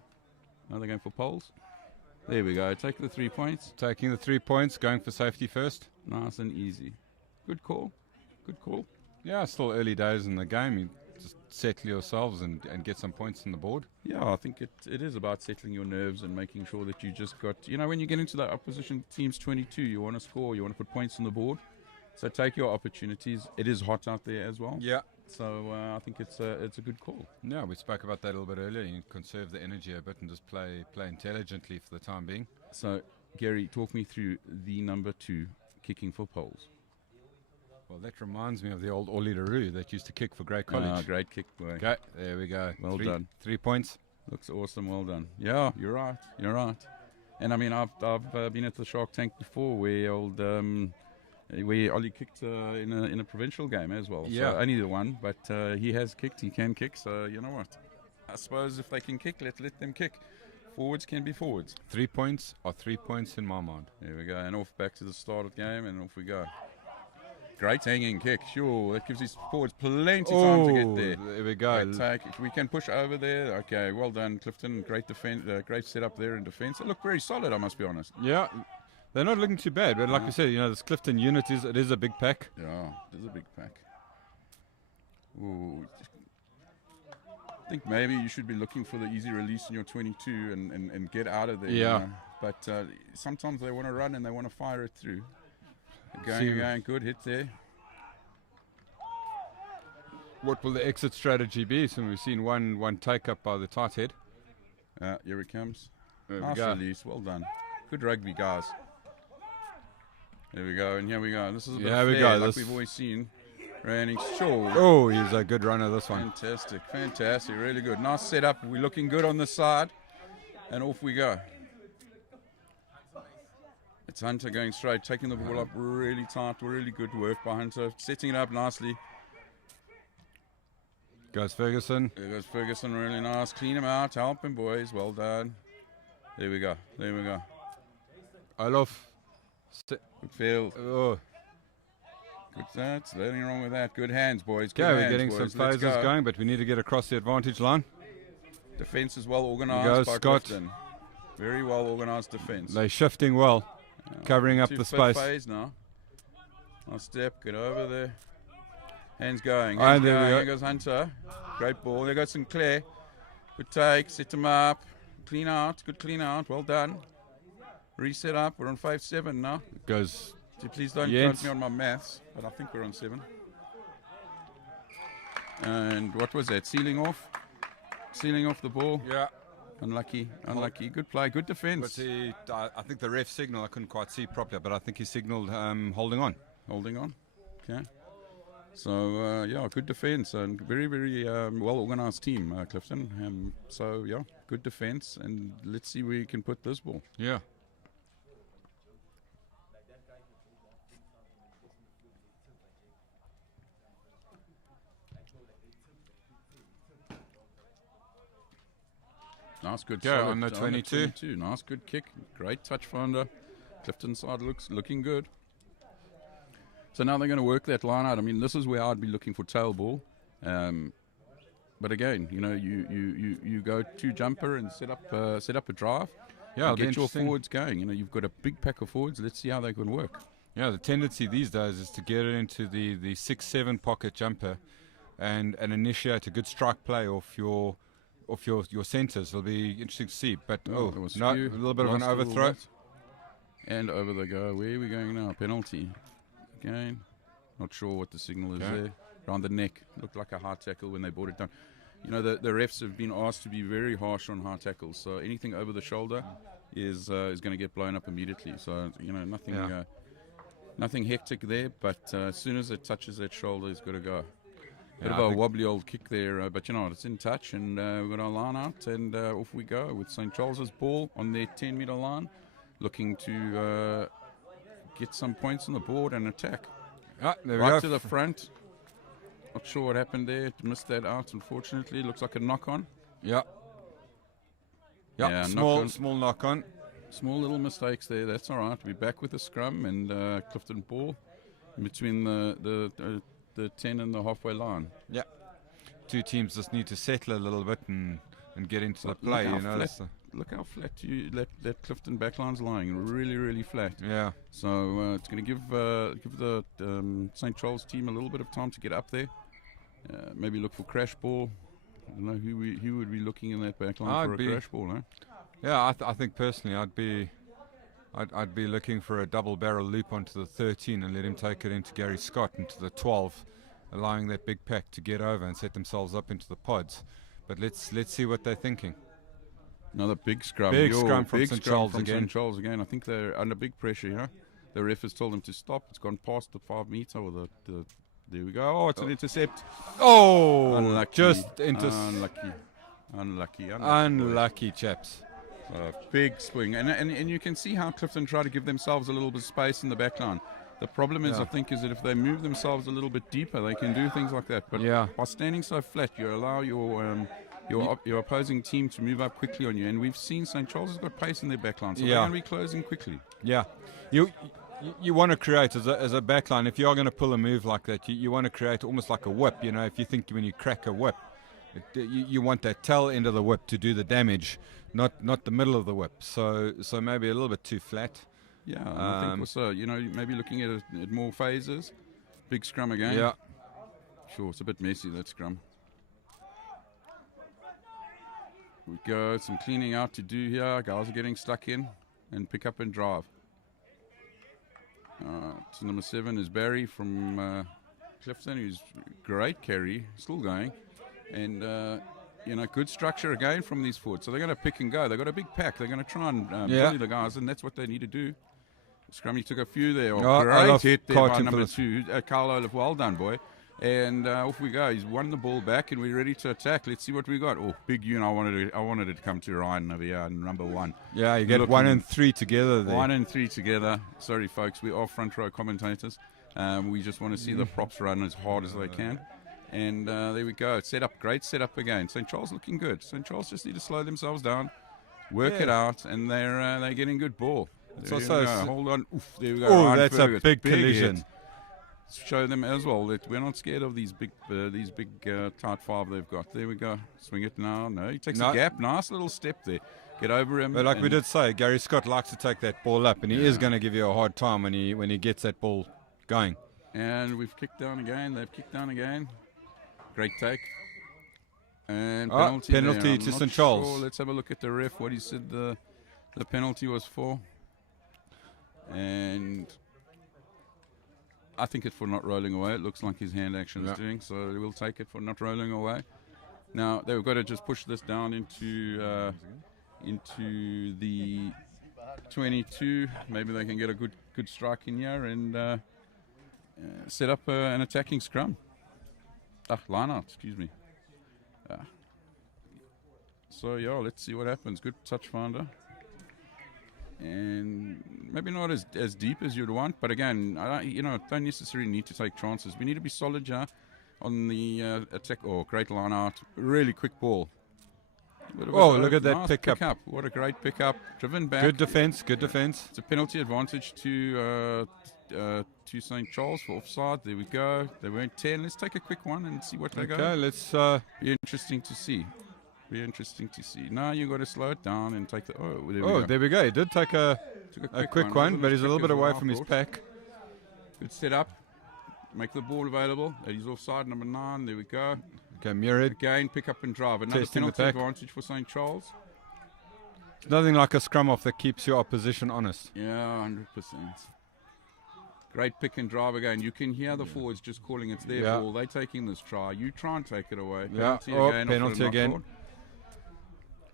No, they're going for poles. There we go. Take the 3 points. Taking the 3 points, going for safety first. Nice and easy. Good call. Yeah, still early days in the game. You just settle yourselves and get some points on the board. Yeah, I think it is about settling your nerves and making sure that you just got, when you get into the opposition team's 22, you want to score, you want to put points on the board. So take your opportunities. It is hot out there as well. Yeah. So I think it's a good call. Yeah, we spoke about that a little bit earlier. You conserve the energy a bit and just play intelligently for the time being. So, Gary, talk me through the number 2 kicking for poles. Well, that reminds me of the old Ollie LaRue that used to kick for Grey College. Great kick, boy. Okay, there we go. Well done. 3 points. Looks awesome. Well done. Yeah, you're right. And I mean, I've been at the Shark Tank before where where Ollie kicked in a provincial game as well. Yeah. So only the one, but he has kicked. He can kick. So you know what? I suppose if they can kick, let them kick. Forwards can be forwards. 3 points are 3 points in my mind. There we go. And off back to the start of the game, and off we go. Great hanging kick. Sure, that gives his forwards plenty time to get there. There we go. Great take. If we can push over there, okay. Well done, Clifton. Great defense. Great setup there in defence. It looked very solid, I must be honest. Yeah. They're not looking too bad, but like we said, this Clifton unit is a big pack. Yeah, it is a big pack. Ooh. I think maybe you should be looking for the easy release in your 22 and get out of there. Yeah. But sometimes they want to run and they want to fire it through. Going, good hit there. What will the exit strategy be? So we've seen one take up by the tight head. Here it comes. There we Nice go. release. Well done. Good rugby, guys. There we go. And here we go. This is a bit Yeah, of we flair, go. like This- we've always seen. Ranning Shaw. Oh, he's a good runner, this one. Fantastic. Fantastic. Really good. Nice setup. We're looking good on this side. And off we go. It's Hunter going straight, taking the ball up really tight. Really good work by Hunter. Setting it up nicely. Goes Ferguson. There goes Ferguson. Really nice. Clean him out. Help him, boys. Well done. There we go. There we go. Olaf. Good field. Oh, Good. That's nothing wrong with that. Good hands, boys. Good okay, we're hands, getting boys. some Let's phases go. going, but we need to get across the advantage line. Defense is well There organised goes by Scott. Clifton. Very well organised defense. They're shifting well, covering up To the fifth space. phase now. Nice step. Get over there. Hands going. Ah, Hands there we going. go. There goes Hunter. Great ball. There goes Sinclair. Good take. Set him up. Clean out. Good clean out. Well done. Reset up. We're on 5-7 now. Goes So please don't Jens. quote me on my maths, but I think we're on 7. And what was that? Sealing off? Sealing off the ball. yeah. Unlucky. Unlucky. Good play. Good But defense. I think the ref signal I couldn't quite see properly, but I think he signaled holding on. Holding on. Okay. So, yeah, good defense and very, very well organised team, Clifton. So, yeah, good defense. And let's see where you can put this ball. Yeah. Nice, good. Go solid, on the 22. Nice, good kick. Great touch finder. Clifton side looking good. So now they're going to work that line out. I mean, this is where I'd be looking for tail ball. But again, you know, you go two jumper and set up a drive. Yeah, and it'll be get your interesting. forwards going. You know, you've got a big pack of forwards. Let's see how they can work. Yeah, the tendency these days is to get it into the 6-7 pocket jumper and initiate a good strike play off your centres. It'll be interesting to see. But There was no, a few. little bit of an Lost a little overthrow. bit. And over they go. Where are we going now? Penalty. Again. Not sure what the signal is Okay. there. Around the neck. Looked like a high tackle when they brought it down. You know, the refs have been asked to be very harsh on high tackles. So anything over the shoulder is going to get blown up immediately. So, you know, nothing Yeah. nothing hectic there. But as soon as it touches that shoulder, it's got to go. Bit Yeah, of I a think- wobbly old kick there, but you know what, it's in touch, and we've got our line out, and off we go with St. Charles's ball on their 10-metre line, looking to get some points on the board and attack. Ah, there we Right go. to the front. Not sure what happened there. Missed that out, unfortunately. Looks like a knock-on. Yeah. Yeah, Yeah, small knock on. Small little mistakes there. That's all right. We're back with the scrum and Clifton ball in between the 10 and the halfway line. Yeah. Two teams just need to settle a little bit and get into the Look play, how you know. flat- that's Look how flat that Clifton backline's lying. Really, really flat. yeah. So it's going to give the St. Charles team a little bit of time to get up there. Maybe look for crash ball. I don't know who would be looking in that backline I'd for a be- crash ball, no? Yeah, I think personally I'd be looking for a double barrel loop onto the 13 and let him take it into Gary Scott into the 12, allowing that big pack to get over and set themselves up into the pods. But let's see what they're thinking. Another big scrum. Big scrum from big St. scrum Charles from again. St. Charles again. I think they're under big pressure, you know. The ref has told them to stop. It's gone past the 5 metre or the there we go. Oh, it's an intercept. Oh, Unlucky. just unlucky chaps. Big swing, and you can see how Clifton try to give themselves a little bit of space in the back line. The problem is, Yeah. I think, is that if they move themselves a little bit deeper, they can do things like that. But Yeah. by standing so flat, you allow your opposing team to move up quickly on you. And we've seen St. Charles has got pace in their back line, so they're Yeah. going to be closing quickly. Yeah, you want to create as a backline. If you are going to pull a move like that, you want to create almost like a whip. You know, if you think when you crack a whip, you want that tail end of the whip to do the damage, not the middle of the whip. So maybe a little bit too flat. Yeah, and I think also, you know, maybe looking at more phases. Big scrum again. Yeah, Sure, it's a bit messy, that scrum. We go, some cleaning out to do here. Guys are getting stuck in and pick up and drive. So number 7 is Barry from Clifton, who's great carry, still going. And, good structure again from these forwards. So they're going to pick and go. They've got a big pack. They're going to try and bully the guys, and that's what they need to do. Scrummy took a few there. I Great love hit there by Carlton for number this. 2. Carl Olaf, well done, boy. And off we go. He's won the ball back, and we're ready to attack. Let's see what we got. Oh, big unit. I wanted it to come to Ryan over here, number 1. Yeah, you get 1 and 3 together there. 1 and 3 together. Sorry, folks. We are front row commentators. We just want to see the props run as hard as they can. And there we go. Set up. Great setup again. St. Charles looking good. St. Charles just need to slow themselves down, work it out, and they're getting good ball. It's There also we go. Hold on. Oof, there we go. Oh, Ryan that's Fergus. a big collision. hit. Show them as well that we're not scared of these big tight 5 they've got. There we go. Swing it now. No, he takes a gap. Nice little step there. Get over him. But like we and- did say, Gary Scott likes to take that ball up, and he is going to give you a hard time when he gets that ball going. And we've kicked down again. They've kicked down again. Great take. And Penalty there. I'm to not St. Charles. sure. Let's have a look at the ref, what he said the penalty was for. And I think it's for not rolling away. It looks like his hand action is doing, so we'll take it for not rolling away. Now, they've got to just push this down into the 22. Maybe they can get a good strike in here and set up an attacking scrum. Line out, excuse me. So, yeah, let's see what happens. Good touch finder. And maybe not as deep as you'd want, but again, don't necessarily need to take chances. We need to be solid here on the attack. Oh, great line out. Really quick ball. Look at that nice pickup. What a great pickup. Driven back. Good defense. It's a penalty advantage to St. Charles for offside. There we go. They weren't 10. Let's take a quick one and see what they go. Okay, let's. Be interesting to see. Now you've got to slow it down and take the. There we go. He did take a quick one, but he's a little bit away from his pack. Good setup. Make the ball available. He's offside, number 9. There we go. Okay, Muirhead. Again, pick up and drive. Another Testing the penalty back. advantage for St. Charles. It's nothing like a scrum off that keeps your opposition honest. Yeah, 100%. Great pick and drive again. You can hear the forwards just calling it's their ball. They're taking this try. You try and take it away. Penalty again. Penalty again.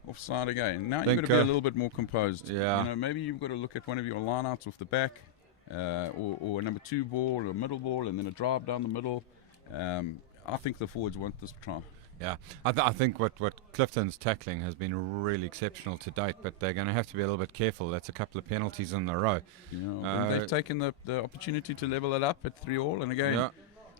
Offside again. Now you've got to be a little bit more composed. Yeah. Maybe you've got to look at one of your lineouts off the back, or a number 2 ball, or a middle ball, and then a drive down the middle. I think the forwards want this try. Yeah, I think what Clifton's tackling has been really exceptional to date, but they're going to have to be a little bit careful. That's a couple of penalties in a row. And they've taken the opportunity to level it up at 3-3. And again,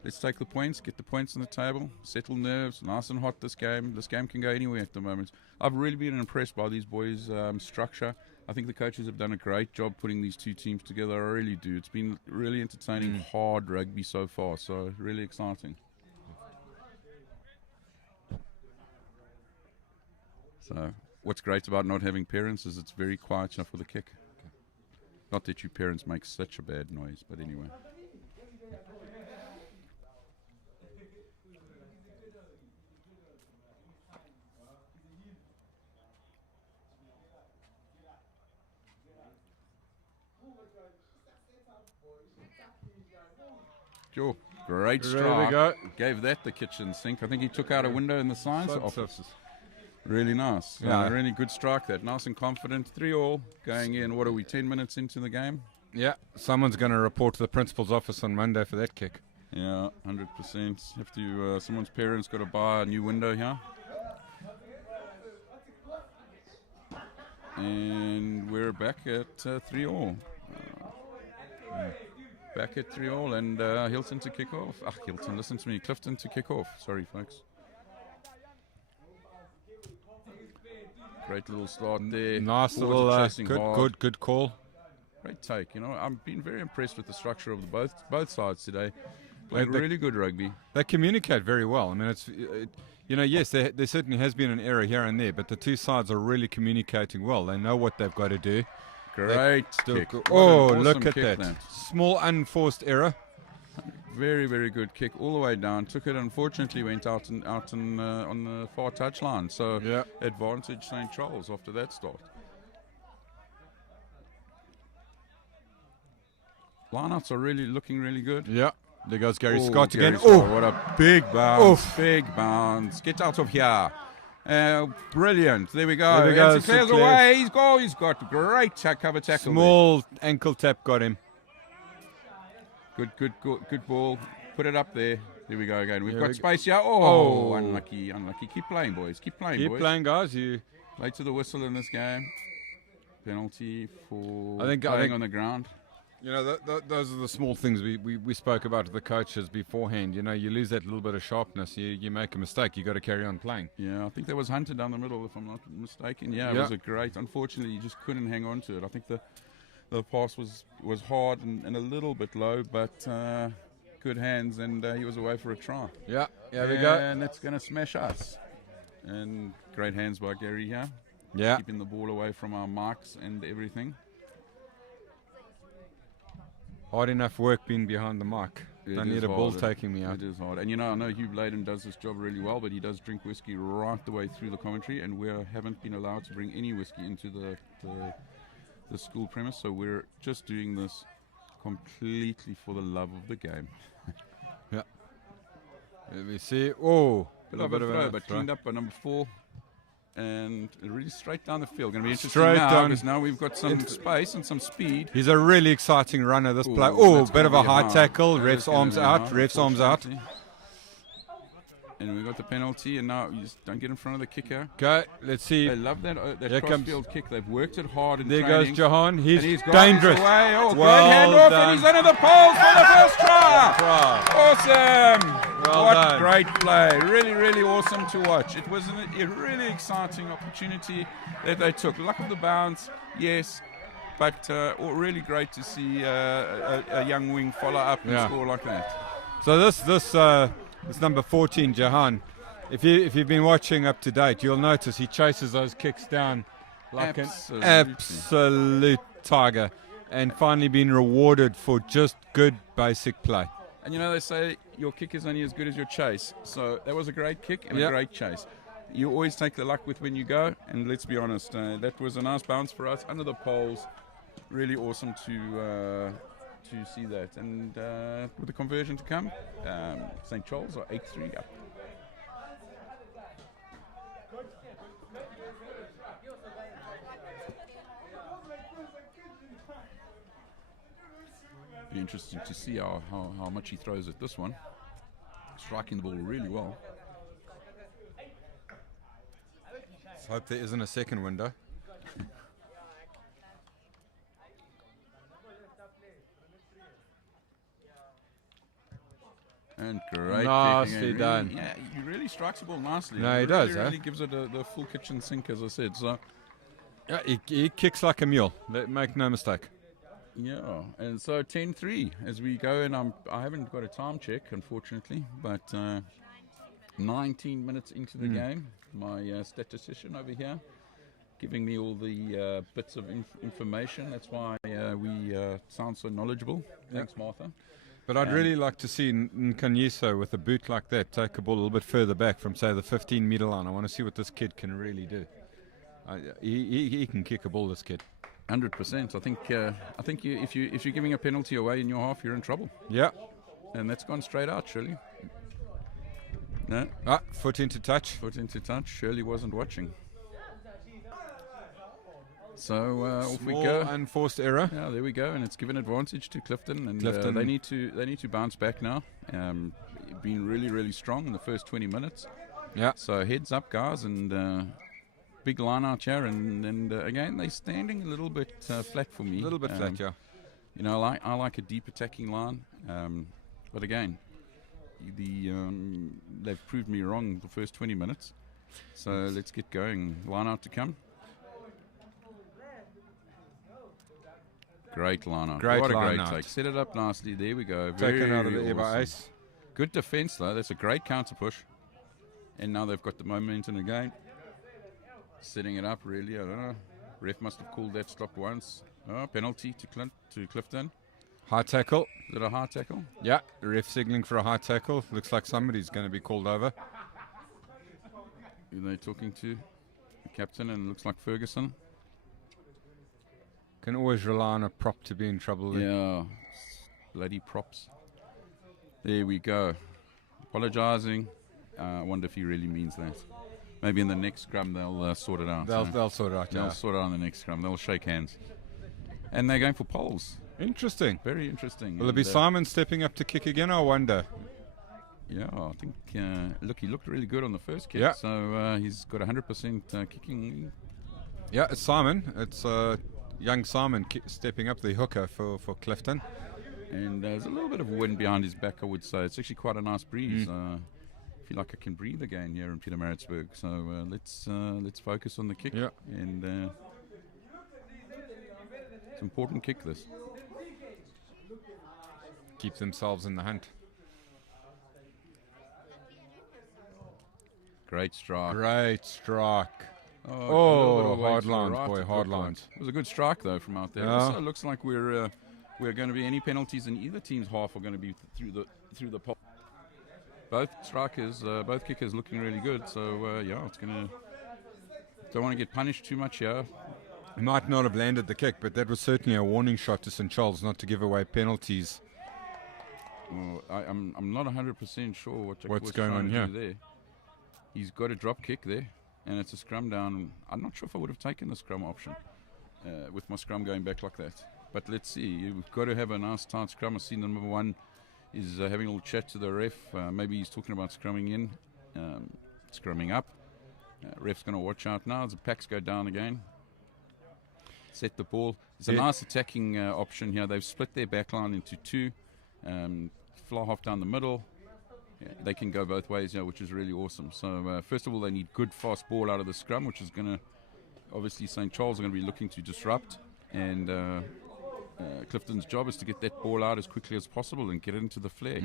let's take the points, get the points on the table, settle nerves, nice and hot this game. This game can go anywhere at the moment. I've really been impressed by these boys' structure. I think the coaches have done a great job putting these two teams together. I really do. It's been really entertaining, hard rugby so far, so really exciting. So what's great about not having parents is it's very quiet now for the kick. Not that you parents make such a bad noise, but anyway. Sure. Great strike. There we go. Gave that the kitchen sink. I think he took out a window in the science office. Really nice. Yeah. Really good strike that. Nice and confident. 3-3 going in. What are we, 10 minutes into the game? Yeah, someone's going to report to the principal's office on Monday for that kick. Yeah, 100%. Have to. Someone's parents got to buy a new window here. And we're back at 3-3. Back at 3-3 and Hilton to kick off. Hilton, listen to me. Clifton to kick off. Sorry, folks. Great little start there. Nice Forwards little, are chasing hard. good call. Great take. I've been very impressed with the structure of both sides today. Playing They- really good rugby. They communicate very well. I mean, yes, there certainly has been an error here and there, but the two sides are really communicating well. They know what they've got to do. Great Still kick. go- What Oh, an look awesome at kick that. Small unforced error. Very, very good kick all the way down. Took it, unfortunately, went out on the far touchline. So Yeah. advantage St. Charles after that start. Lineouts are really looking really good. Yeah. There goes Gary Oh, Scott Gary again. Scott, Oh, what a big bounce. Oof. Big bounce. Get out of here. Brilliant. There we go. There we go, And Sinclair's Sinclair. away. He's got great cover tackle. small ankle tap got him. There. Good ball. Put it up there. There we go again. We've Here got we space here. Oh, Oh. unlucky. Keep playing, boys. Keep playing, Keep boys. playing, guys. You. Play to the whistle in this game. Penalty for I think- playing on the ground. You know, those are the small things we spoke about with the coaches beforehand. You know, you lose that little bit of sharpness, you make a mistake, you got to carry on playing. Yeah, I think there was Hunter down the middle, if I'm not mistaken. Yeah, it Yeah. was a great. Unfortunately, you just couldn't hang on to it. I think the pass was hard and a little bit low, but good hands, and he was away for a try. Yeah, there we go. And it's going to smash us. And great hands by Gary here, Yeah, keeping the ball away from our marks and everything. hard enough work being behind the mic. It Don't is need a ball hard. taking me out. It is hard. And I know Hugh Bladen does this job really well, but he does drink whiskey right the way through the commentary, and we haven't been allowed to bring any whiskey into the school premise, so we're just doing this completely for the love of the game. Let me see. Oh, Bit of a throw, but cleaned up by number 4. And really straight down the field. Going to be interesting Straight now, down. because now we've got some space and some speed. He's a really exciting runner, this Ooh, play. Oh, that's bit of gonna a be high hard. tackle. That Ref's is gonna arms be out. hard, Ref's arms out. unfortunately. And we got the penalty, and now you just don't get in front of the kicker. Okay, let's see. They love that Here comes- cross-field kick. They've worked it hard in There training. goes Jahan. He's, And he's got dangerous. his away. Oh, Well great handoff, done. and he's under the poles for the first try. Try. Awesome. Well what done. great play. Really, really awesome to watch. It was a really exciting opportunity that they took. Luck of the bounce, yes, but really great to see a young wing follow up and Yeah. score like that. So this number 14, Jahan. If you've been watching up to date, you'll notice he chases those kicks down like Absolutely. an absolute tiger, and finally been rewarded for just good basic play. And they say your kick is only as good as your chase. So that was a great kick and Yep. a great chase. You always take the luck with when you go, and let's be honest, that was a nice bounce for us under the poles. Really awesome to see that. And with the conversion to come, St. Charles are 8-3 up. Be interesting to see how much he throws at this one. Striking the ball really well. Let's hope there isn't a second window. And great Nicely kicking, and done. Really, yeah, he really strikes the ball nicely. No, he really, does, eh? Really gives it the full kitchen sink, as I said. So Yeah, he kicks like a mule. Make no mistake. yeah, and so 10-3 as we go, and I haven't got a time check, unfortunately, but 19 minutes into the game, my statistician over here giving me all the bits of information. That's why we sound so knowledgeable. Thanks, Martha. But I'd really like to see Nkanyiso with a boot like that take a ball a little bit further back from, say, the 15-meter line. I want to see what this kid can really do. He can kick a ball, this kid. 100%. I think if you're giving a penalty away in your half, you're in trouble. Yeah. And that's gone straight out, Shirley. No, Foot into touch. foot into touch. Shirley wasn't watching. So off we Small go. unforced error. Yeah, there we go, and it's given advantage to Clifton, and Clifton. they need to bounce back now. Been really, really strong in the first 20 minutes. Yeah. So heads up, guys, and big line out here, and again they're standing a little bit flat for me. A little bit flat, yeah. I like a deep attacking line, but again, they've proved me wrong the first 20 minutes. So let's get going. Line out to come. Great line out. Great what a line great out. take. Set it up nicely. There we go. Taken out of Very the air by awesome. Ace. Good defense though. That's a great counter push. And now they've got the momentum again. Setting it up really. I don't know. Ref must have called that stop once. Oh, penalty to Clifton. High tackle. Is it a hard tackle? Yeah, the ref signaling for a high tackle. Looks like somebody's going to be called over. Who are they talking to? The captain, and it looks like Ferguson. Can always rely on a prop to be in trouble. there. Yeah. Bloody props. There we go. Apologising. I wonder if he really means that. Maybe in the next scrum they'll sort it out. They'll sort it out. They'll Yeah. sort it out in the next scrum. They'll shake hands. And they're going for poles. Interesting. Very interesting. Will it be And, Simon stepping up to kick again? I wonder. Yeah, I think, look, he looked really good on the first kick. Yeah. So he's got 100% kicking. Yeah, it's Simon. It's young Simon stepping up, the hooker for Clifton. And there's a little bit of wind behind his back, I would say. It's actually quite a nice breeze. I feel like I can breathe again here in Pietermaritzburg. So let's focus on the kick. Yeah. And it's an important kick, this. Keep themselves in the hunt. Great strike. Great strike. a little bit of weight hard to the lines, right, boy, good hard point. lines. It was a good strike, though, from out there. Yeah. Also, it looks like we're going to be any penalties in either team's half are going to be through the pole. Both strikers, both kickers looking really good. So, yeah, it's going to... Don't want to get punished too much here. He might not have landed the kick, but that was certainly a warning shot to St. Charles not to give away penalties. Well, I'm not 100% sure what Jack What's was going trying on to here? do there. He's got a drop kick there, and it's a scrum down. I'm not sure if I would have taken the scrum option with my scrum going back like that. But let's see. You've got to have a nice tight scrum. I see number one is having a little chat to the ref. Maybe he's talking about scrumming in, scrumming up. Ref's going to watch out now as the packs go down again. Set the ball. It's a nice attacking option here. They've split their backline into two. Fly half down the middle. Yeah, they can go both ways, which is really awesome. So first of all, they need good fast ball out of the scrum, which is going to, obviously St. Charles are going to be looking to disrupt. And Clifton's job is to get that ball out as quickly as possible and get it into the flare.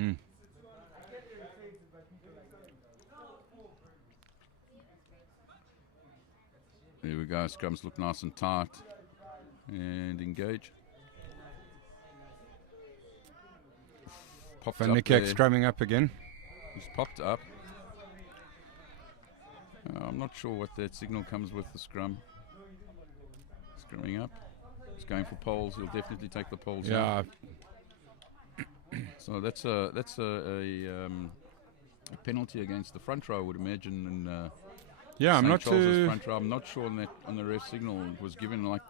There we go. Scrums look nice and tight. And engage. Popped Van up Niekerk there. scrumming up again. He's popped up. I'm not sure what that signal comes with the scrum. Scrumming up. He's going for poles. He'll definitely take the poles. Yeah. So that's a penalty against the front row, I would imagine. And Yeah, I'm St. not Charles's too... front row. I'm not sure on the ref signal it was given like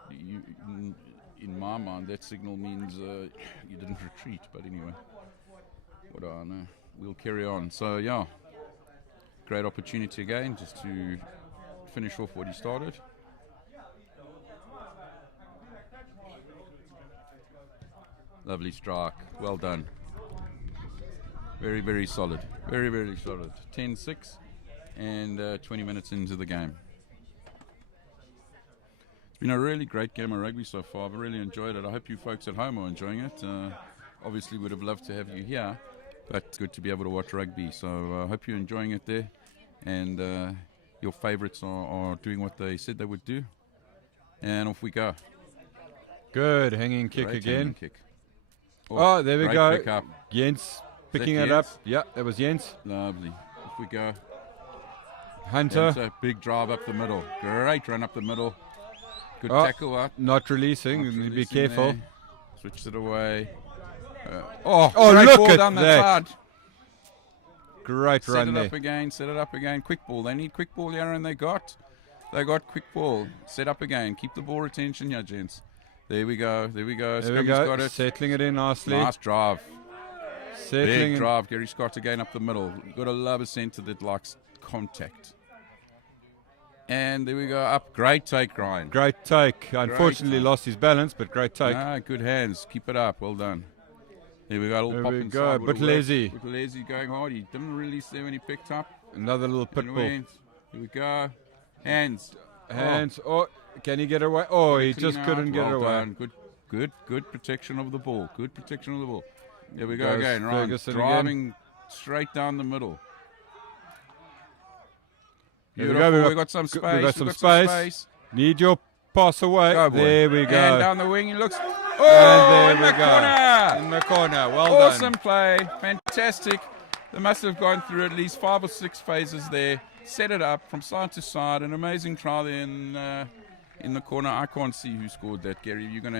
in my mind that signal means you didn't retreat. But anyway, what do I know? We'll carry on. So yeah, great opportunity again just to finish off what he started. Lovely strike. Well done. Very, very solid. Very, very solid. 10-6 and 20 minutes into the game. It's been a really great game of rugby so far. I've really enjoyed it. I hope you folks at home are enjoying it. Obviously, would have loved to have you here, but it's good to be able to watch rugby. So I hope you're enjoying it there, and your favourites are doing what they said they would do. And off we go. Good hanging kick Great again. hanging kick. Oh, there we great go. pick up. Jens picking that it up. Jens? Yeah, that was Jens. Lovely. Off we go. Hunter That's a big drive up the middle. Great run up the middle. Good Oh, tackle up. not releasing. Not Be releasing careful. there. Switched it away. Oh, Great look ball at down the that. side. Great Set run it there. up again. Set it up again. Quick ball. They need quick ball here, and they got quick ball. Set up again. Keep the ball retention here, gents. There we go. There we go. There we Scrummy's go. got it. Settling it in nicely. Nice drive. Settling Big in. drive. Gary Scott again up the middle. You've got to love a centre that likes contact. And there we go. Up. Great take, Ryan. Great take. Unfortunately take. lost his balance, but great take. Good hands. Keep it up. Well done. There we go. A little There pop we inside. go. Would've Bit worked. lazy. Bit lazy going hard. He didn't release there when he picked up. Another little pit And bull. went. Here we go. Hands. Hands. Oh, can he get away? Oh, he Clean just out. couldn't get Well away. done. Good protection of the ball. Good protection of the ball. There we go Goes again. Ryan Ferguson driving straight down the middle. There we Beautiful. go. We got some space. We got some got space. Need your pass away. Go, boy. There we And go. down the wing, he looks. And Oh, in there the we go. corner. In the corner. Well Awesome done. play. Fantastic. They must have gone through at least 5 or 6 phases there. Set it up from side to side. An amazing try there in the corner. I can't see who scored that, Gary. You're going to